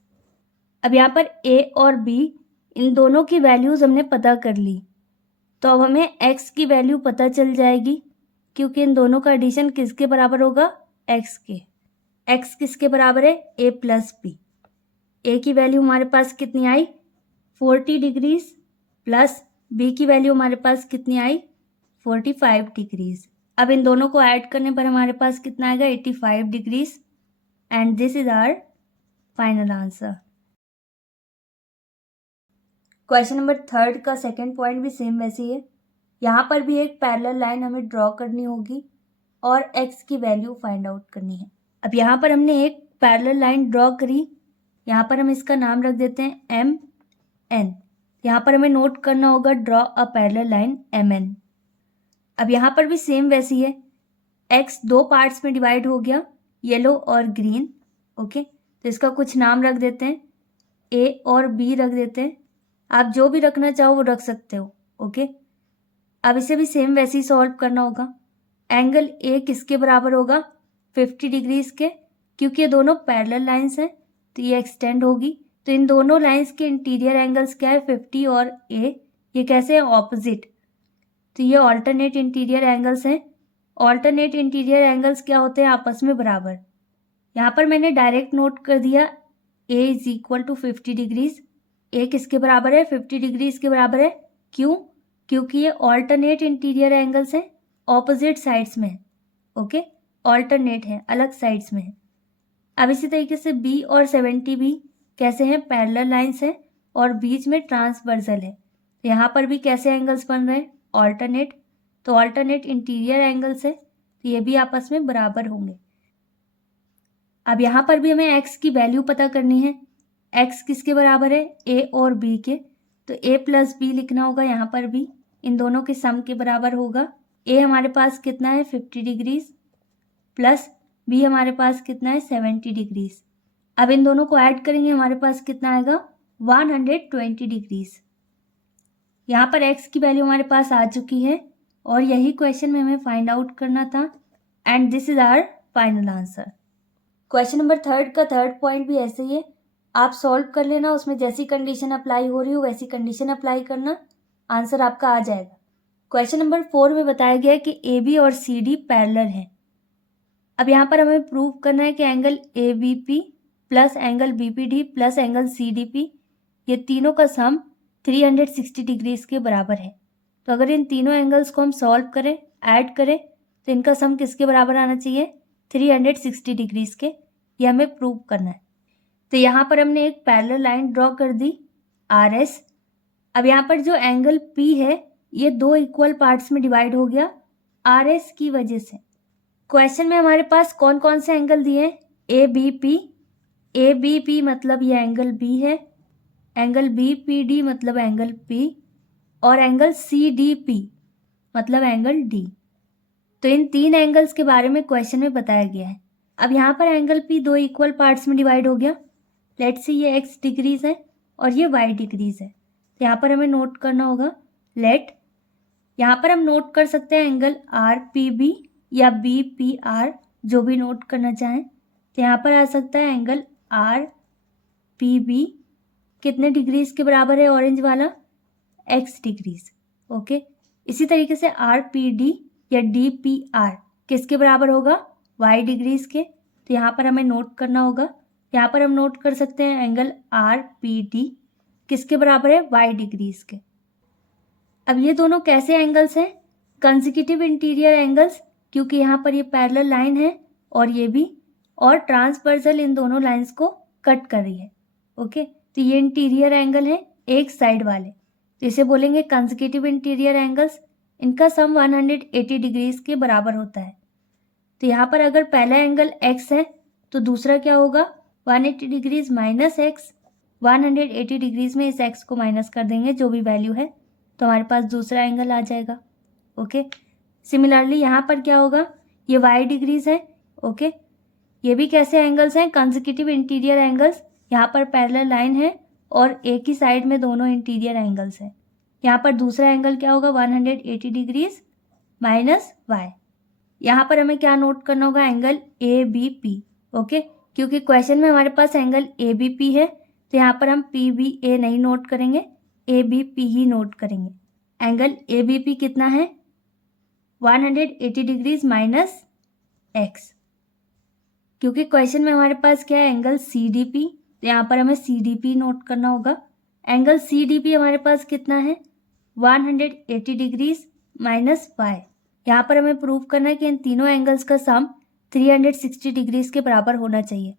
अब यहाँ पर A और B इन दोनों की वैल्यूज हमने पता कर ली, तो अब हमें x की वैल्यू पता चल जाएगी, क्योंकि इन दोनों का एडिशन किसके बराबर होगा? x के। x किसके बराबर है? A plus B। A की वैल्यू हमारे पास कितनी आई? 40 डिग्रीज प्लस B की वैल्यू हमारे पास कितनी आई? 45 डिग्रीज। अब इन दोनों को ऐड करने पर हमारे पास कितना आएगा? 85 degrees. And this is our final answer. Question number 3 का सेकेंड पॉइंट भी सेम वैसे ही है। यहाँ पर भी एक पैरेलल लाइन हमें ड्रॉ करनी होगी और x की वैल्यू फाइंड आउट करनी है। अब यहाँ पर हमने एक पैरेलल लाइन ड्रॉ करी यहाँ पर हम इसका नाम रख देते हैं एम एन। यहाँ पर हमें नोट करना होगा draw a parallel line M N. अब यहाँ पर भी सेम वैसी है, एक्स दो पार्ट्स में डिवाइड हो गया, येलो और ग्रीन। ओके, तो इसका कुछ नाम रख देते हैं, ए और बी रख देते हैं। आप जो भी रखना चाहो वो रख सकते हो। ओके, अब इसे भी सेम वैसे ही सॉल्व करना होगा। एंगल ए किसके बराबर होगा? 50 डिग्रीज के, क्योंकि ये दोनों पैरेलल लाइंस हैं तो ये एक्सटेंड होगी। तो इन दोनों लाइंस के इंटीरियर एंगल्स क्या है? 50 और ए। ये कैसे है? ऑपोजिट, तो ये ऑल्टरनेट इंटीरियर एंगल्स हैं। ऑल्टरनेट इंटीरियर एंगल्स क्या होते हैं? आपस में बराबर। यहाँ पर मैंने डायरेक्ट नोट कर दिया ए इज इक्वल टू 50 डिग्रीज। ए किसके बराबर है? 50 डिग्रीज के बराबर है। क्यों? क्योंकि ये ऑल्टरनेट इंटीरियर एंगल्स हैं, ऑपोजिट साइड्स में है। ओके, ऑल्टरनेट है, अलग साइड्स में है। अब इसी तरीके से बी और 70 भी कैसे हैं? पैरेलल लाइंस हैं और बीच में ट्रांसवर्सल है। यहाँ पर भी कैसे एंगल्स बन रहे हैं? ऑल्टरनेट, तो ऑल्टरनेट इंटीरियर एंगल्स है, तो ये भी आपस में बराबर होंगे। अब यहाँ पर भी हमें एक्स की वैल्यू पता करनी है। एक्स किसके बराबर है? ए और बी के, तो ए प्लस बी लिखना होगा। यहाँ पर भी इन दोनों के सम के बराबर होगा। ए हमारे पास कितना है? 50 डिग्रीज, प्लस बी हमारे पास कितना है? 70 डिग्रीज। अब इन दोनों को ऐड करेंगे, हमारे पास कितना आएगा? 120 डिग्रीज। यहाँ पर एक्स की वैल्यू हमारे पास आ चुकी है और यही क्वेश्चन में हमें फाइंड आउट करना था। And this is our final answer. Question number 3 का थर्ड पॉइंट भी ऐसे ही है, आप सॉल्व कर लेना, उसमें जैसी कंडीशन अप्लाई हो रही हो वैसी कंडीशन अप्लाई करना, आंसर आपका आ जाएगा। क्वेश्चन नंबर 4 में बताया गया है कि ए बी और सी डी पैरेलल हैं। अब यहाँ पर हमें प्रूव करना है कि angle A B P plus angle B P D plus angle C D P, ये तीनों का सम 360 डिग्रीज के बराबर है। तो अगर इन तीनों एंगल्स को हम सॉल्व करें, ऐड करें, तो इनका सम किसके बराबर आना चाहिए? 360 डिग्रीज के। ये हमें प्रूव करना है। तो यहाँ पर हमने एक पैरेलल लाइन ड्रॉ कर दी आर एस। अब यहाँ पर जो एंगल पी है ये दो इक्वल पार्ट्स में डिवाइड हो गया आर एस की वजह से। क्वेश्चन में हमारे पास कौन कौन से एंगल दिए हैं? A B P. A B P मतलब ये एंगल बी है, एंगल बी पी डी मतलब एंगल पी, और एंगल सी डी पी मतलब एंगल डी। तो इन तीन एंगल्स के बारे में क्वेश्चन में बताया गया है। अब यहाँ पर एंगल पी दो इक्वल पार्ट्स में डिवाइड हो गया। लेट्स सी ये एक्स डिग्रीज है और ये वाई डिग्रीज है। तो यहाँ पर हमें नोट करना होगा लेट। यहाँ पर हम नोट कर सकते हैं एंगल आर पी बी या बी पी आर, जो भी नोट करना चाहें। तो यहाँ पर आ सकता है एंगल आर पी बी कितने डिग्रीज के बराबर है? ऑरेंज वाला, एक्स डिग्रीज। ओके, इसी तरीके से आर पी डी या डी पी आर किसके बराबर होगा? वाई डिग्रीज के। तो यहाँ पर हमें नोट करना होगा, यहाँ पर हम नोट कर सकते हैं एंगल आर पी डी किसके बराबर है? वाई डिग्रीज के। अब ये दोनों कैसे एंगल्स हैं? कंसेक्यूटिव इंटीरियर एंगल्स, क्योंकि यहाँ पर ये पैरेलल लाइन है और ये भी, और ट्रांसवर्सल इन दोनों लाइंस को कट कर रही है। ओके, तो ये इंटीरियर एंगल है एक साइड वाले, तो इसे बोलेंगे कंसेक्यूटिव इंटीरियर एंगल्स। इनका सम 180 डिग्रीज के बराबर होता है। तो यहाँ पर अगर पहला एंगल x है तो दूसरा क्या होगा? 180 डिग्रीज माइनस एक्स। 180 डिग्रीज में इस x को माइनस कर देंगे जो भी वैल्यू है, तो हमारे पास दूसरा एंगल आ जाएगा। ओके, सिमिलरली यहाँ पर क्या होगा? ये y डिग्रीज है। ओके, ये भी कैसे एंगल्स हैं? Consecutive interior angles. यहाँ पर पैरेलल लाइन है और एक ही साइड में दोनों इंटीरियर एंगल्स हैं। यहाँ पर दूसरा एंगल क्या होगा? 180 डिग्रीज माइनस y। यहाँ पर हमें क्या नोट करना होगा? Angle A B P. Okay, क्योंकि क्वेश्चन में हमारे पास एंगल ए बी पी है, तो यहाँ पर हम पी बी ए नहीं नोट करेंगे, ए बी पी ही नोट करेंगे। एंगल ए बी पी कितना है? 180 डिग्रीज माइनस एक्स। क्योंकि क्वेश्चन में हमारे पास क्या है? एंगल सी डी पी, तो यहाँ पर हमें सी डी पी नोट करना होगा। एंगल सी डी पी हमारे पास कितना है? 180 डिग्रीज माइनस वाई। यहाँ पर हमें प्रूव करना है कि इन तीनों एंगल्स का सम 360 डिग्रीज के बराबर होना चाहिए।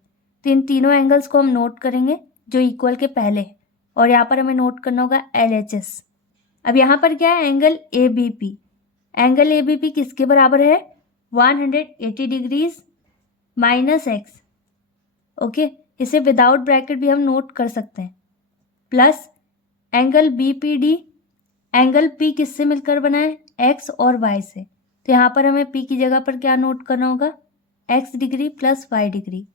तो इन तीनों एंगल्स को हम नोट करेंगे जो इक्वल के पहले है, और यहाँ पर हमें नोट करना होगा LHS। अब यहाँ पर क्या है? Angle A B P. Angle A B P किसके बराबर है? 180 डिग्रीज माइनस एक्स। ओके, इसे विदाउट ब्रैकेट भी हम नोट कर सकते हैं, plus angle BPD, angle P किससे मिलकर बना है, X और Y से। तो यहाँ पर हमें P की जगह पर क्या नोट करना होगा, X degree plus Y degree.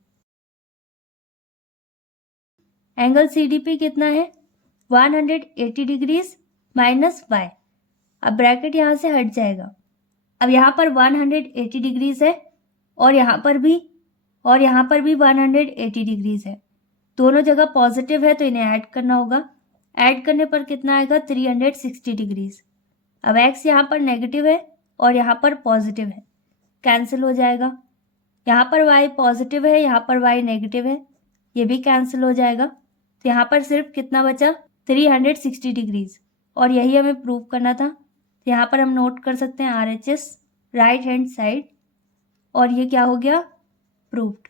Angle CDP कितना है, 180 डिग्रीज माइनस Y। अब ब्रैकेट यहाँ से हट जाएगा। अब यहाँ पर 180 डिग्रीज है और यहाँ पर भी 180 डिग्रीज है। दोनों जगह पॉजिटिव है तो इन्हें ऐड करना होगा। ऐड करने पर कितना आएगा, 360 डिग्रीज। अब X यहाँ पर नेगेटिव है और यहाँ पर पॉजिटिव है, कैंसिल हो जाएगा। यहाँ पर Y पॉजिटिव है, यहाँ पर Y नेगेटिव है, ये भी कैंसिल हो जाएगा। तो यहाँ पर सिर्फ कितना बचा, 360 डिग्रीज, और यही हमें प्रूव करना था। तो यहाँ पर हम नोट कर सकते हैं RHS, राइट हैंड साइड, और ये क्या हो गया, प्रूव्ड।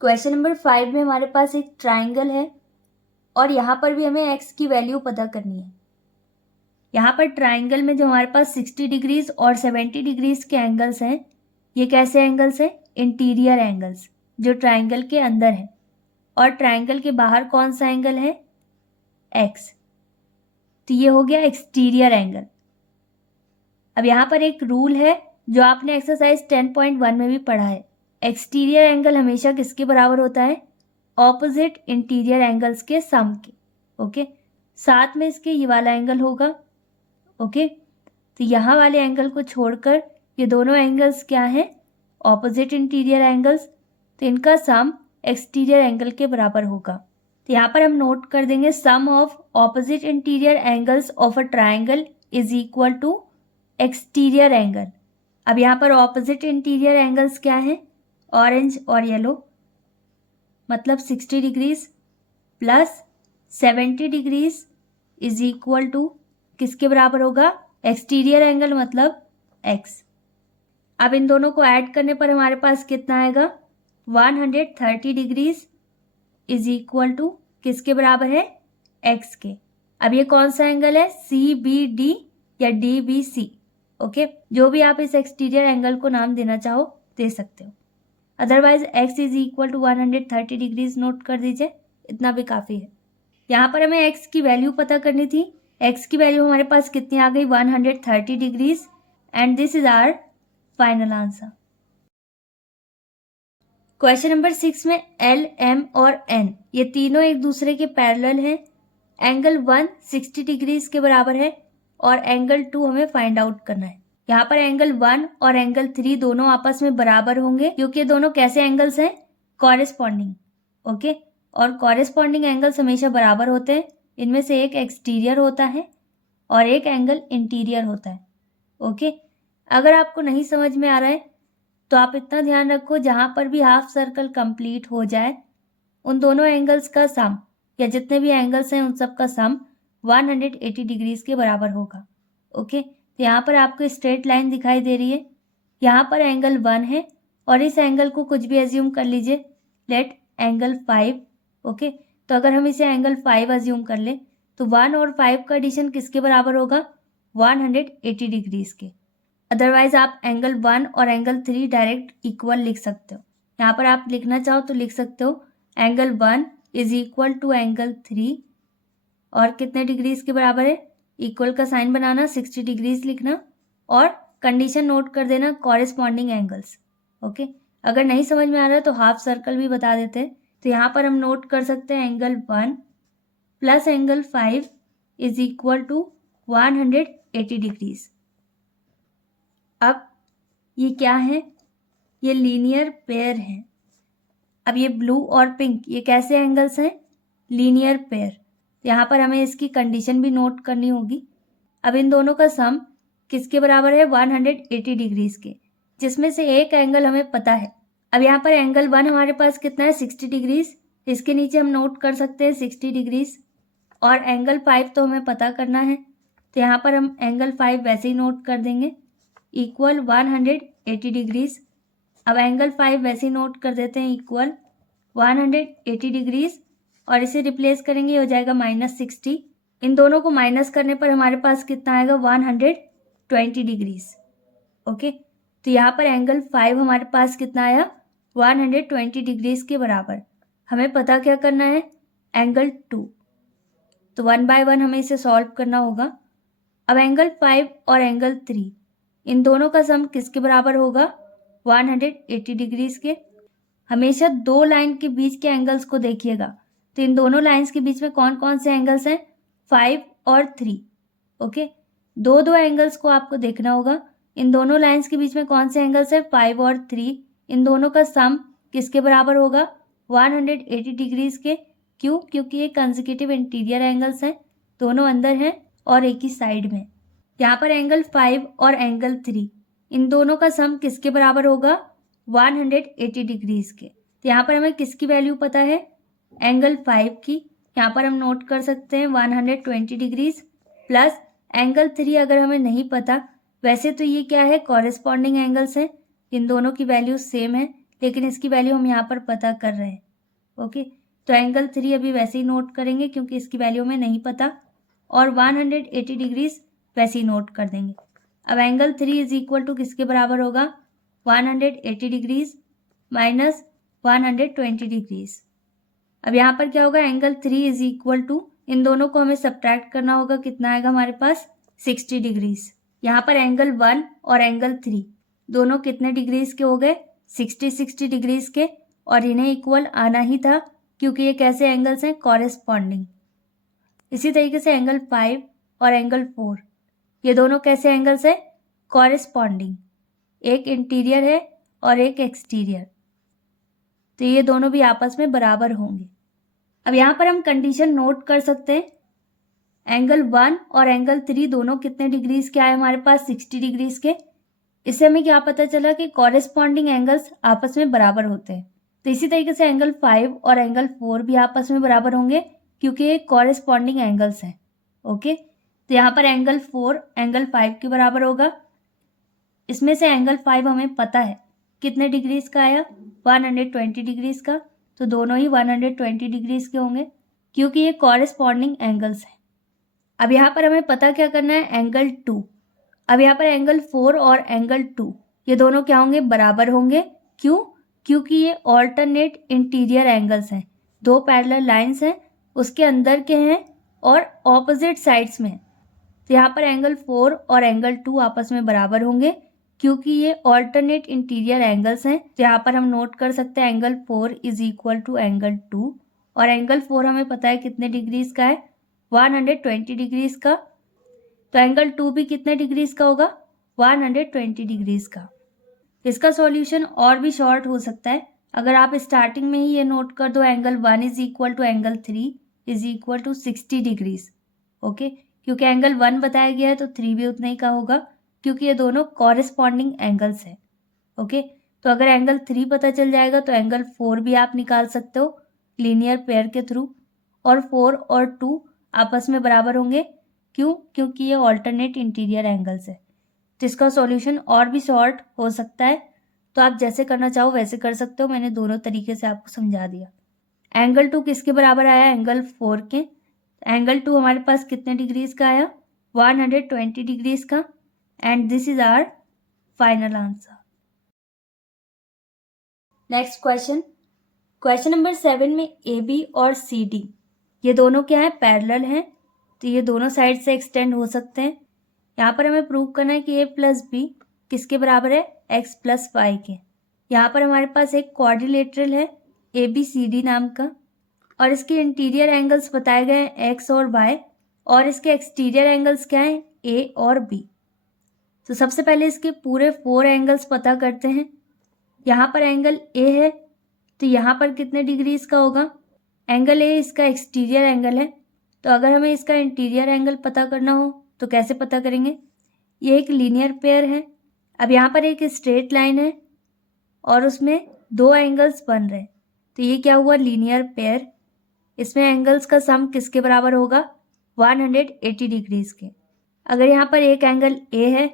क्वेश्चन नंबर 5 में हमारे पास एक ट्राइंगल है और यहाँ पर भी हमें X की वैल्यू पता करनी है। यहाँ पर ट्राइंगल में जो हमारे पास 60 डिग्रीज और 70 डिग्रीज के एंगल्स हैं, ये कैसे एंगल्स हैं, इंटीरियर एंगल्स, जो ट्राइंगल के अंदर है। और ट्राइंगल के बाहर कौन सा एंगल है, X, तो ये हो गया एक्सटीरियर एंगल। अब यहाँ पर एक रूल है जो आपने एक्सरसाइज 10.1 में भी पढ़ा है, एक्सटीरियर एंगल हमेशा किसके बराबर होता है, ऑपोजिट इंटीरियर एंगल्स के सम के। ओके, साथ में इसके ये वाला एंगल होगा। ओके, तो यहाँ वाले एंगल को छोड़कर ये दोनों एंगल्स क्या हैं, ऑपोजिट इंटीरियर एंगल्स, तो इनका सम एक्सटीरियर एंगल के बराबर होगा। तो यहाँ पर हम नोट कर देंगे sum of opposite interior angles of a triangle is equal to exterior angle. अब यहाँ पर ऑपोजिट इंटीरियर एंगल्स क्या हैं, ऑरेंज और येलो, मतलब 60 degrees plus 70 degrees is equal to किसके बराबर होगा, एक्सटीरियर एंगल मतलब X। अब इन दोनों को ऐड करने पर हमारे पास कितना आएगा, 130 डिग्रीज इज इक्वल टू किसके बराबर है, X के। अब ये कौन सा एंगल है, CBD या DBC। ओके, जो भी आप इस एक्सटीरियर एंगल को नाम देना चाहो दे सकते हो, otherwise X is equal to 130 degrees note कर दीजिए, इतना भी काफ़ी है। यहाँ पर हमें X की वैल्यू पता करनी थी। X की वैल्यू हमारे पास कितनी आ गई, 130 degrees, and this is our final answer. Question number 6 में L, M और N ये तीनों एक दूसरे के पैरेलल हैं। एंगल 1 60 डिग्रीज के बराबर है और एंगल 2 हमें फाइंड आउट करना है। यहाँ पर एंगल 1 और एंगल 3 दोनों आपस में बराबर होंगे क्योंकि ये दोनों कैसे एंगल्स हैं, कॉरेस्पॉन्डिंग। ओके, और कॉरेस्पॉन्डिंग एंगल्स हमेशा बराबर होते हैं। इनमें से एक एक्सटीरियर होता है और एक एंगल इंटीरियर होता है। ओके, अगर आपको नहीं समझ में आ रहा है तो आप इतना ध्यान रखो, जहाँ पर भी हाफ सर्कल कंप्लीट हो जाए उन दोनों एंगल्स का सम या जितने भी एंगल्स हैं उन सब का सम 180 डिग्रीज के बराबर होगा। ओके, तो यहाँ पर आपको स्ट्रेट लाइन दिखाई दे रही है, यहाँ पर एंगल 1 है और इस एंगल को कुछ भी एज्यूम कर लीजिए, लेट एंगल 5। ओके, तो अगर हम इसे एंगल 5 एज्यूम कर ले तो 1 और 5 का एडिशन किसके बराबर होगा, 180 डिग्रीज के। अदरवाइज आप एंगल 1 और एंगल 3 डायरेक्ट इक्वल लिख सकते हो। यहाँ पर आप लिखना चाहो तो लिख सकते हो angle 1 is equal to angle 3 और कितने डिग्रीज के बराबर है, इक्वल का साइन बनाना, 60 डिग्रीज लिखना और कंडीशन नोट कर देना, कॉरेस्पॉन्डिंग एंगल्स। ओके, अगर नहीं समझ में आ रहा है तो हाफ सर्कल भी बता देते हैं। तो यहाँ पर हम नोट कर सकते हैं angle 1 plus angle 5 is equal to 180 degrees. अब ये क्या है, ये लीनियर पेयर है। अब ये ब्लू और पिंक ये कैसे एंगल्स हैं, लीनियर पेयर। यहाँ पर हमें इसकी कंडीशन भी नोट करनी होगी। अब इन दोनों का सम किसके बराबर है, 180 डिग्रीज के, जिसमें से एक एंगल हमें पता है। अब यहाँ पर एंगल 1 हमारे पास कितना है, 60 डिग्रीज, इसके नीचे हम नोट कर सकते हैं 60 डिग्रीज, और एंगल 5 तो हमें पता करना है, तो यहाँ पर हम एंगल 5 वैसे ही नोट कर देंगे, इक्वल 180 डिग्रीज। अब एंगल 5 वैसे ही नोट कर देते हैं, इक्वल 180 डिग्रीज, और इसे रिप्लेस करेंगे, ये हो जाएगा -60। इन दोनों को माइनस करने पर हमारे पास कितना आएगा, 120 डिग्रीज। ओके, तो यहाँ पर एंगल 5 हमारे पास कितना आया, 120 डिग्रीज के बराबर। हमें पता क्या करना है, एंगल 2। तो 1 बाय 1 हमें इसे सॉल्व करना होगा। अब एंगल 5 और एंगल 3, इन दोनों का सम किसके बराबर होगा, 180 डिग्रीज के। हमेशा दो लाइन के बीच के एंगल्स को देखिएगा। तो इन दोनों लाइंस के बीच में कौन कौन से एंगल्स हैं, 5 और 3। ओके, दो दो एंगल्स को आपको देखना होगा। इन दोनों लाइंस के बीच में कौन से एंगल्स हैं, 5 और 3। इन दोनों का सम किसके बराबर होगा, 180 डिग्रीज के। क्यों, क्योंकि ये कंसेक्यूटिव इंटीरियर एंगल्स हैं, दोनों अंदर हैं और एक ही साइड में। यहाँ पर एंगल 5 और एंगल 3, इन दोनों का सम किसके बराबर होगा, 180 डिग्रीज के। तो यहाँ पर हमें किसकी वैल्यू पता है, एंगल 5 की। यहाँ पर हम नोट कर सकते हैं 120 डिग्रीज, प्लस एंगल 3 अगर हमें नहीं पता, वैसे तो ये क्या है, कॉरेस्पॉन्डिंग एंगल्स हैं, इन दोनों की वैल्यू सेम है, लेकिन इसकी वैल्यू हम यहाँ पर पता कर रहे हैं। ओके, तो एंगल 3 अभी वैसे ही नोट करेंगे क्योंकि इसकी वैल्यू हमें नहीं पता, और 180 डिग्रीज वैसे ही नोट कर देंगे। अब एंगल 3 इज इक्वल टू किसके बराबर होगा, 180 डिग्रीज माइनस 120 डिग्रीज। अब यहाँ पर क्या होगा, एंगल 3 इज इक्वल टू, इन दोनों को हमें सब्ट्रैक्ट करना होगा, कितना आएगा हमारे पास, 60 डिग्रीज। यहाँ पर एंगल 1 और एंगल 3 दोनों कितने डिग्रीज के हो गए, 60 डिग्रीज के, और इन्हें इक्वल आना ही था क्योंकि ये कैसे एंगल्स हैं, कॉरेस्पॉन्डिंग। इसी तरीके से एंगल 5 और एंगल 4, ये दोनों कैसे एंगल्स हैं, कॉरेस्पॉन्डिंग। एक इंटीरियर है और एक एक्सटीरियर, तो ये दोनों भी आपस में बराबर होंगे। अब यहाँ पर हम कंडीशन नोट कर सकते हैं, एंगल 1 और एंगल 3 दोनों कितने डिग्रीज के आए हमारे पास, 60 डिग्रीज के। इससे हमें क्या पता चला कि कॉरेस्पॉन्डिंग एंगल्स आपस में बराबर होते हैं। तो इसी तरीके से एंगल 5 और एंगल 4 भी आपस में बराबर होंगे क्योंकि ये कॉरेस्पॉन्डिंग एंगल्स हैं। ओके, तो यहाँ पर एंगल 4 एंगल 5 के बराबर होगा। इसमें से एंगल 5 हमें पता है कितने डिग्रीज का आया, 120 डिग्रीज का, तो दोनों ही 120 डिग्रीज के होंगे क्योंकि ये कॉरेस्पॉन्डिंग एंगल्स हैं। अब यहाँ पर हमें पता क्या करना है, एंगल 2। अब यहाँ पर एंगल 4 और एंगल 2 ये दोनों क्या होंगे, बराबर होंगे। क्यों, क्योंकि ये ऑल्टरनेट इंटीरियर एंगल्स हैं, दो पैरेलल लाइंस हैं, उसके अंदर के हैं और ऑपोजिट साइड्स में। तो यहाँ पर एंगल 4 और एंगल 2 आपस में बराबर होंगे क्योंकि ये ऑल्टरनेट इंटीरियर एंगल्स हैं। तो यहाँ पर हम नोट कर सकते हैं angle 4 is equal to angle 2, और एंगल 4 हमें पता है कितने डिग्रीज का है, 120 डिग्रीज का। तो एंगल 2 भी कितने डिग्रीज का होगा, 120 डिग्रीज का। इसका सॉल्यूशन और भी शॉर्ट हो सकता है, अगर आप स्टार्टिंग में ही ये नोट कर दो, angle 1 is equal to angle 3 is equal to 60 degrees. Okay, क्योंकि एंगल 1 बताया गया है तो 3 भी उतना ही का होगा क्योंकि ये दोनों कॉरेस्पॉन्डिंग एंगल्स हैं। ओके, तो अगर एंगल 3 पता चल जाएगा तो एंगल 4 भी आप निकाल सकते हो लीनियर पेयर के थ्रू, और 4 और 2 आपस में बराबर होंगे। क्यों, क्योंकि ये ऑल्टरनेट इंटीरियर एंगल्स है। तो इसका सॉल्यूशन और भी शॉर्ट हो सकता है, तो आप जैसे करना चाहो वैसे कर सकते हो, मैंने दोनों तरीके से आपको समझा दिया। एंगल 2 किसके बराबर आया, एंगल 4 के। एंगल 2 हमारे पास कितने डिग्रीज का आया, 120 डिग्रीज का, and this is our final answer. Next question, question number 7 में ए बी और सी डी ये दोनों क्या है, पैरेलल हैं, तो ये दोनों साइड से एक्सटेंड हो सकते हैं। यहाँ पर हमें प्रूव करना है कि ए प्लस बी किसके बराबर है, एक्स प्लस वाई के। यहाँ पर हमारे पास एक क्वाड्रिलेटरल है ए बी सी डी नाम का, और इसके इंटीरियर एंगल्स बताए गए हैं एक्स और वाई, और इसके एक्सटीरियर एंगल्स क्या हैं, ए और बी। तो सबसे पहले इसके पूरे 4 एंगल्स पता करते हैं। यहाँ पर एंगल ए है, तो यहाँ पर कितने डिग्रीज का होगा, एंगल ए इसका एक्सटीरियर एंगल है, तो अगर हमें इसका इंटीरियर एंगल पता करना हो तो कैसे पता करेंगे, ये एक लीनियर पेयर है। अब यहाँ पर एक स्ट्रेट लाइन है और उसमें 2 एंगल्स बन रहे हैं, तो ये क्या हुआ, लीनियर पेयर। इसमें एंगल्स का सम किसके बराबर होगा, 180 डिग्रीज के। अगर यहाँ पर एक एंगल ए है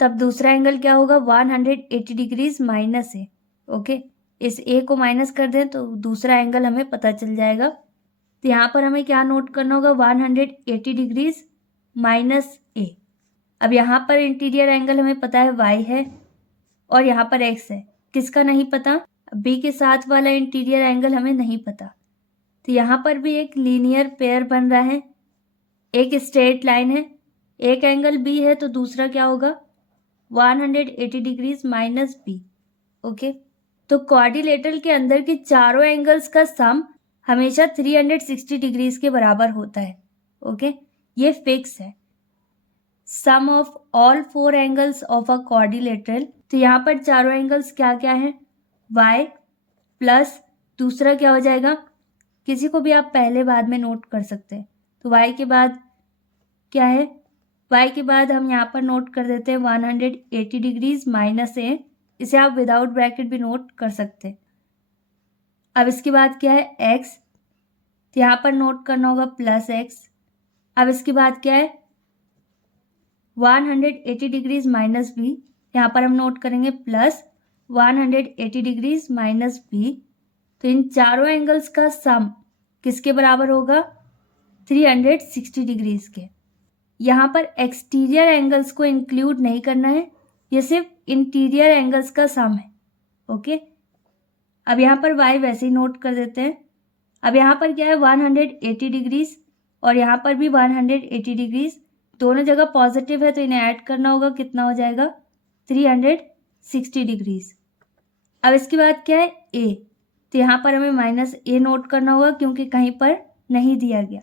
तब दूसरा एंगल क्या होगा, 180 डिग्रीज माइनस ए। ओके, इस ए को माइनस कर दें तो दूसरा एंगल हमें पता चल जाएगा। तो यहाँ पर हमें क्या नोट करना होगा, 180 डिग्रीज माइनस ए। अब यहाँ पर इंटीरियर एंगल हमें पता है वाई है और यहाँ पर एक्स है, किसका नहीं पता, बी के साथ वाला इंटीरियर एंगल हमें नहीं पता, तो यहाँ पर भी एक लीनियर पेयर बन रहा है, एक स्ट्रेट लाइन है, एक एंगल बी है तो दूसरा क्या होगा 180 डिग्रीज माइनस बी। ओके, तो क्वाड्रिलेटरल के अंदर के चारों एंगल्स का सम हमेशा 360 डिग्रीज के बराबर होता है। ओके, ये फिक्स है। Sum of all 4 angles of a quadrilateral, तो यहाँ पर चारों एंगल्स क्या क्या हैं, y प्लस दूसरा क्या हो जाएगा, किसी को भी आप पहले बाद में नोट कर सकते हैं। तो y के बाद क्या है, y के बाद हम यहाँ पर नोट कर देते हैं 180 डिग्रीज माइनस a, इसे आप विदाउट ब्रैकेट भी नोट कर सकते हैं। अब इसके बाद क्या है x, तो यहाँ पर नोट करना होगा प्लस x। अब इसके बाद क्या है 180 डिग्रीज माइनस b, यहाँ पर हम नोट करेंगे प्लस 180 डिग्रीज माइनस b। तो इन चारों एंगल्स का सम किसके बराबर होगा 360 डिग्रीज के। यहाँ पर एक्सटीरियर एंगल्स को इंक्लूड नहीं करना है, ये सिर्फ इंटीरियर एंगल्स का सम है। ओके, अब यहाँ पर y वैसे ही नोट कर देते हैं। अब यहाँ पर क्या है 180 डिग्रीज और यहाँ पर भी 180 डिग्रीज, दोनों जगह पॉजिटिव है तो इन्हें ऐड करना होगा, कितना हो जाएगा 360 डिग्रीज। अब इसके बाद क्या है a, तो यहाँ पर हमें माइनस a नोट करना होगा क्योंकि कहीं पर नहीं दिया गया।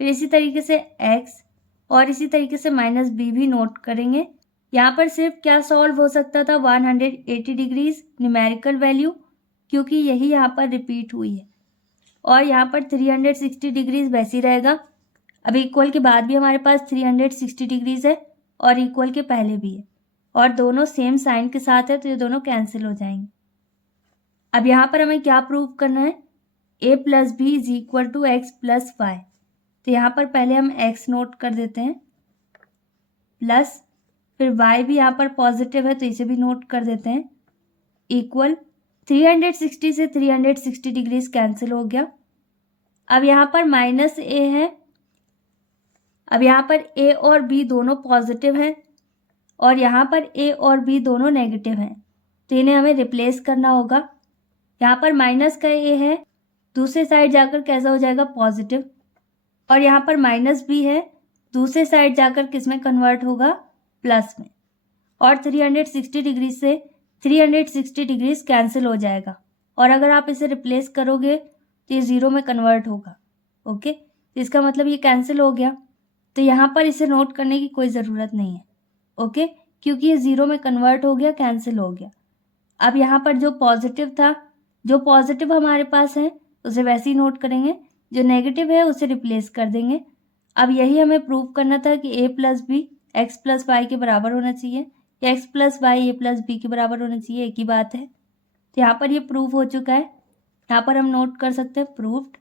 फिर इसी तरीके से x और इसी तरीके से माइनस b भी नोट करेंगे। यहाँ पर सिर्फ क्या सॉल्व हो सकता था 180 डिग्रीज न्यूमेरिकल वैल्यू, क्योंकि यही यहाँ पर रिपीट हुई है, और यहाँ पर 360 डिग्रीज वैसे ही रहेगा। अब इक्वल के बाद भी हमारे पास 360 डिग्रीज है और इक्वल के पहले भी है, और दोनों सेम साइन के साथ है तो ये दोनों कैंसिल हो जाएंगे। अब यहाँ पर हमें क्या प्रूव करना है, a plus B is equal to X plus Y. तो यहाँ पर पहले हम x नोट कर देते हैं प्लस, फिर y भी यहाँ पर पॉजिटिव है तो इसे भी नोट कर देते हैं, इक्वल 360 से 360 डिग्रीज कैंसिल हो गया। अब यहाँ पर माइनस a है, अब यहाँ पर a और b दोनों पॉजिटिव हैं और यहाँ पर a और b दोनों नेगेटिव हैं, तो इन्हें हमें रिप्लेस करना होगा। यहाँ पर माइनस का a है, दूसरे साइड जाकर कैसा हो जाएगा पॉजिटिव, और यहाँ पर माइनस b है, दूसरे साइड जाकर किस में कन्वर्ट होगा प्लस में, और 360 डिग्री से 360 डिग्रीज कैंसिल हो जाएगा, और अगर आप इसे रिप्लेस करोगे तो ये 0 में कन्वर्ट होगा। ओके, तो इसका मतलब ये कैंसिल हो गया, तो यहाँ पर इसे नोट करने की कोई ज़रूरत नहीं है। ओके, क्योंकि ये 0 में कन्वर्ट हो गया, कैंसिल हो गया। अब यहाँ पर जो पॉजिटिव था, जो पॉजिटिव हमारे पास है उसे वैसे ही नोट करेंगे, जो नेगेटिव है उसे रिप्लेस कर देंगे। अब यही हमें प्रूव करना था कि a plus B X plus Y के बराबर होना चाहिए, या X plus Y a plus B के बराबर होना चाहिए, एक ही बात है। तो यहाँ पर ये प्रूव हो चुका है, यहाँ पर हम नोट कर सकते हैं प्रूव्ड।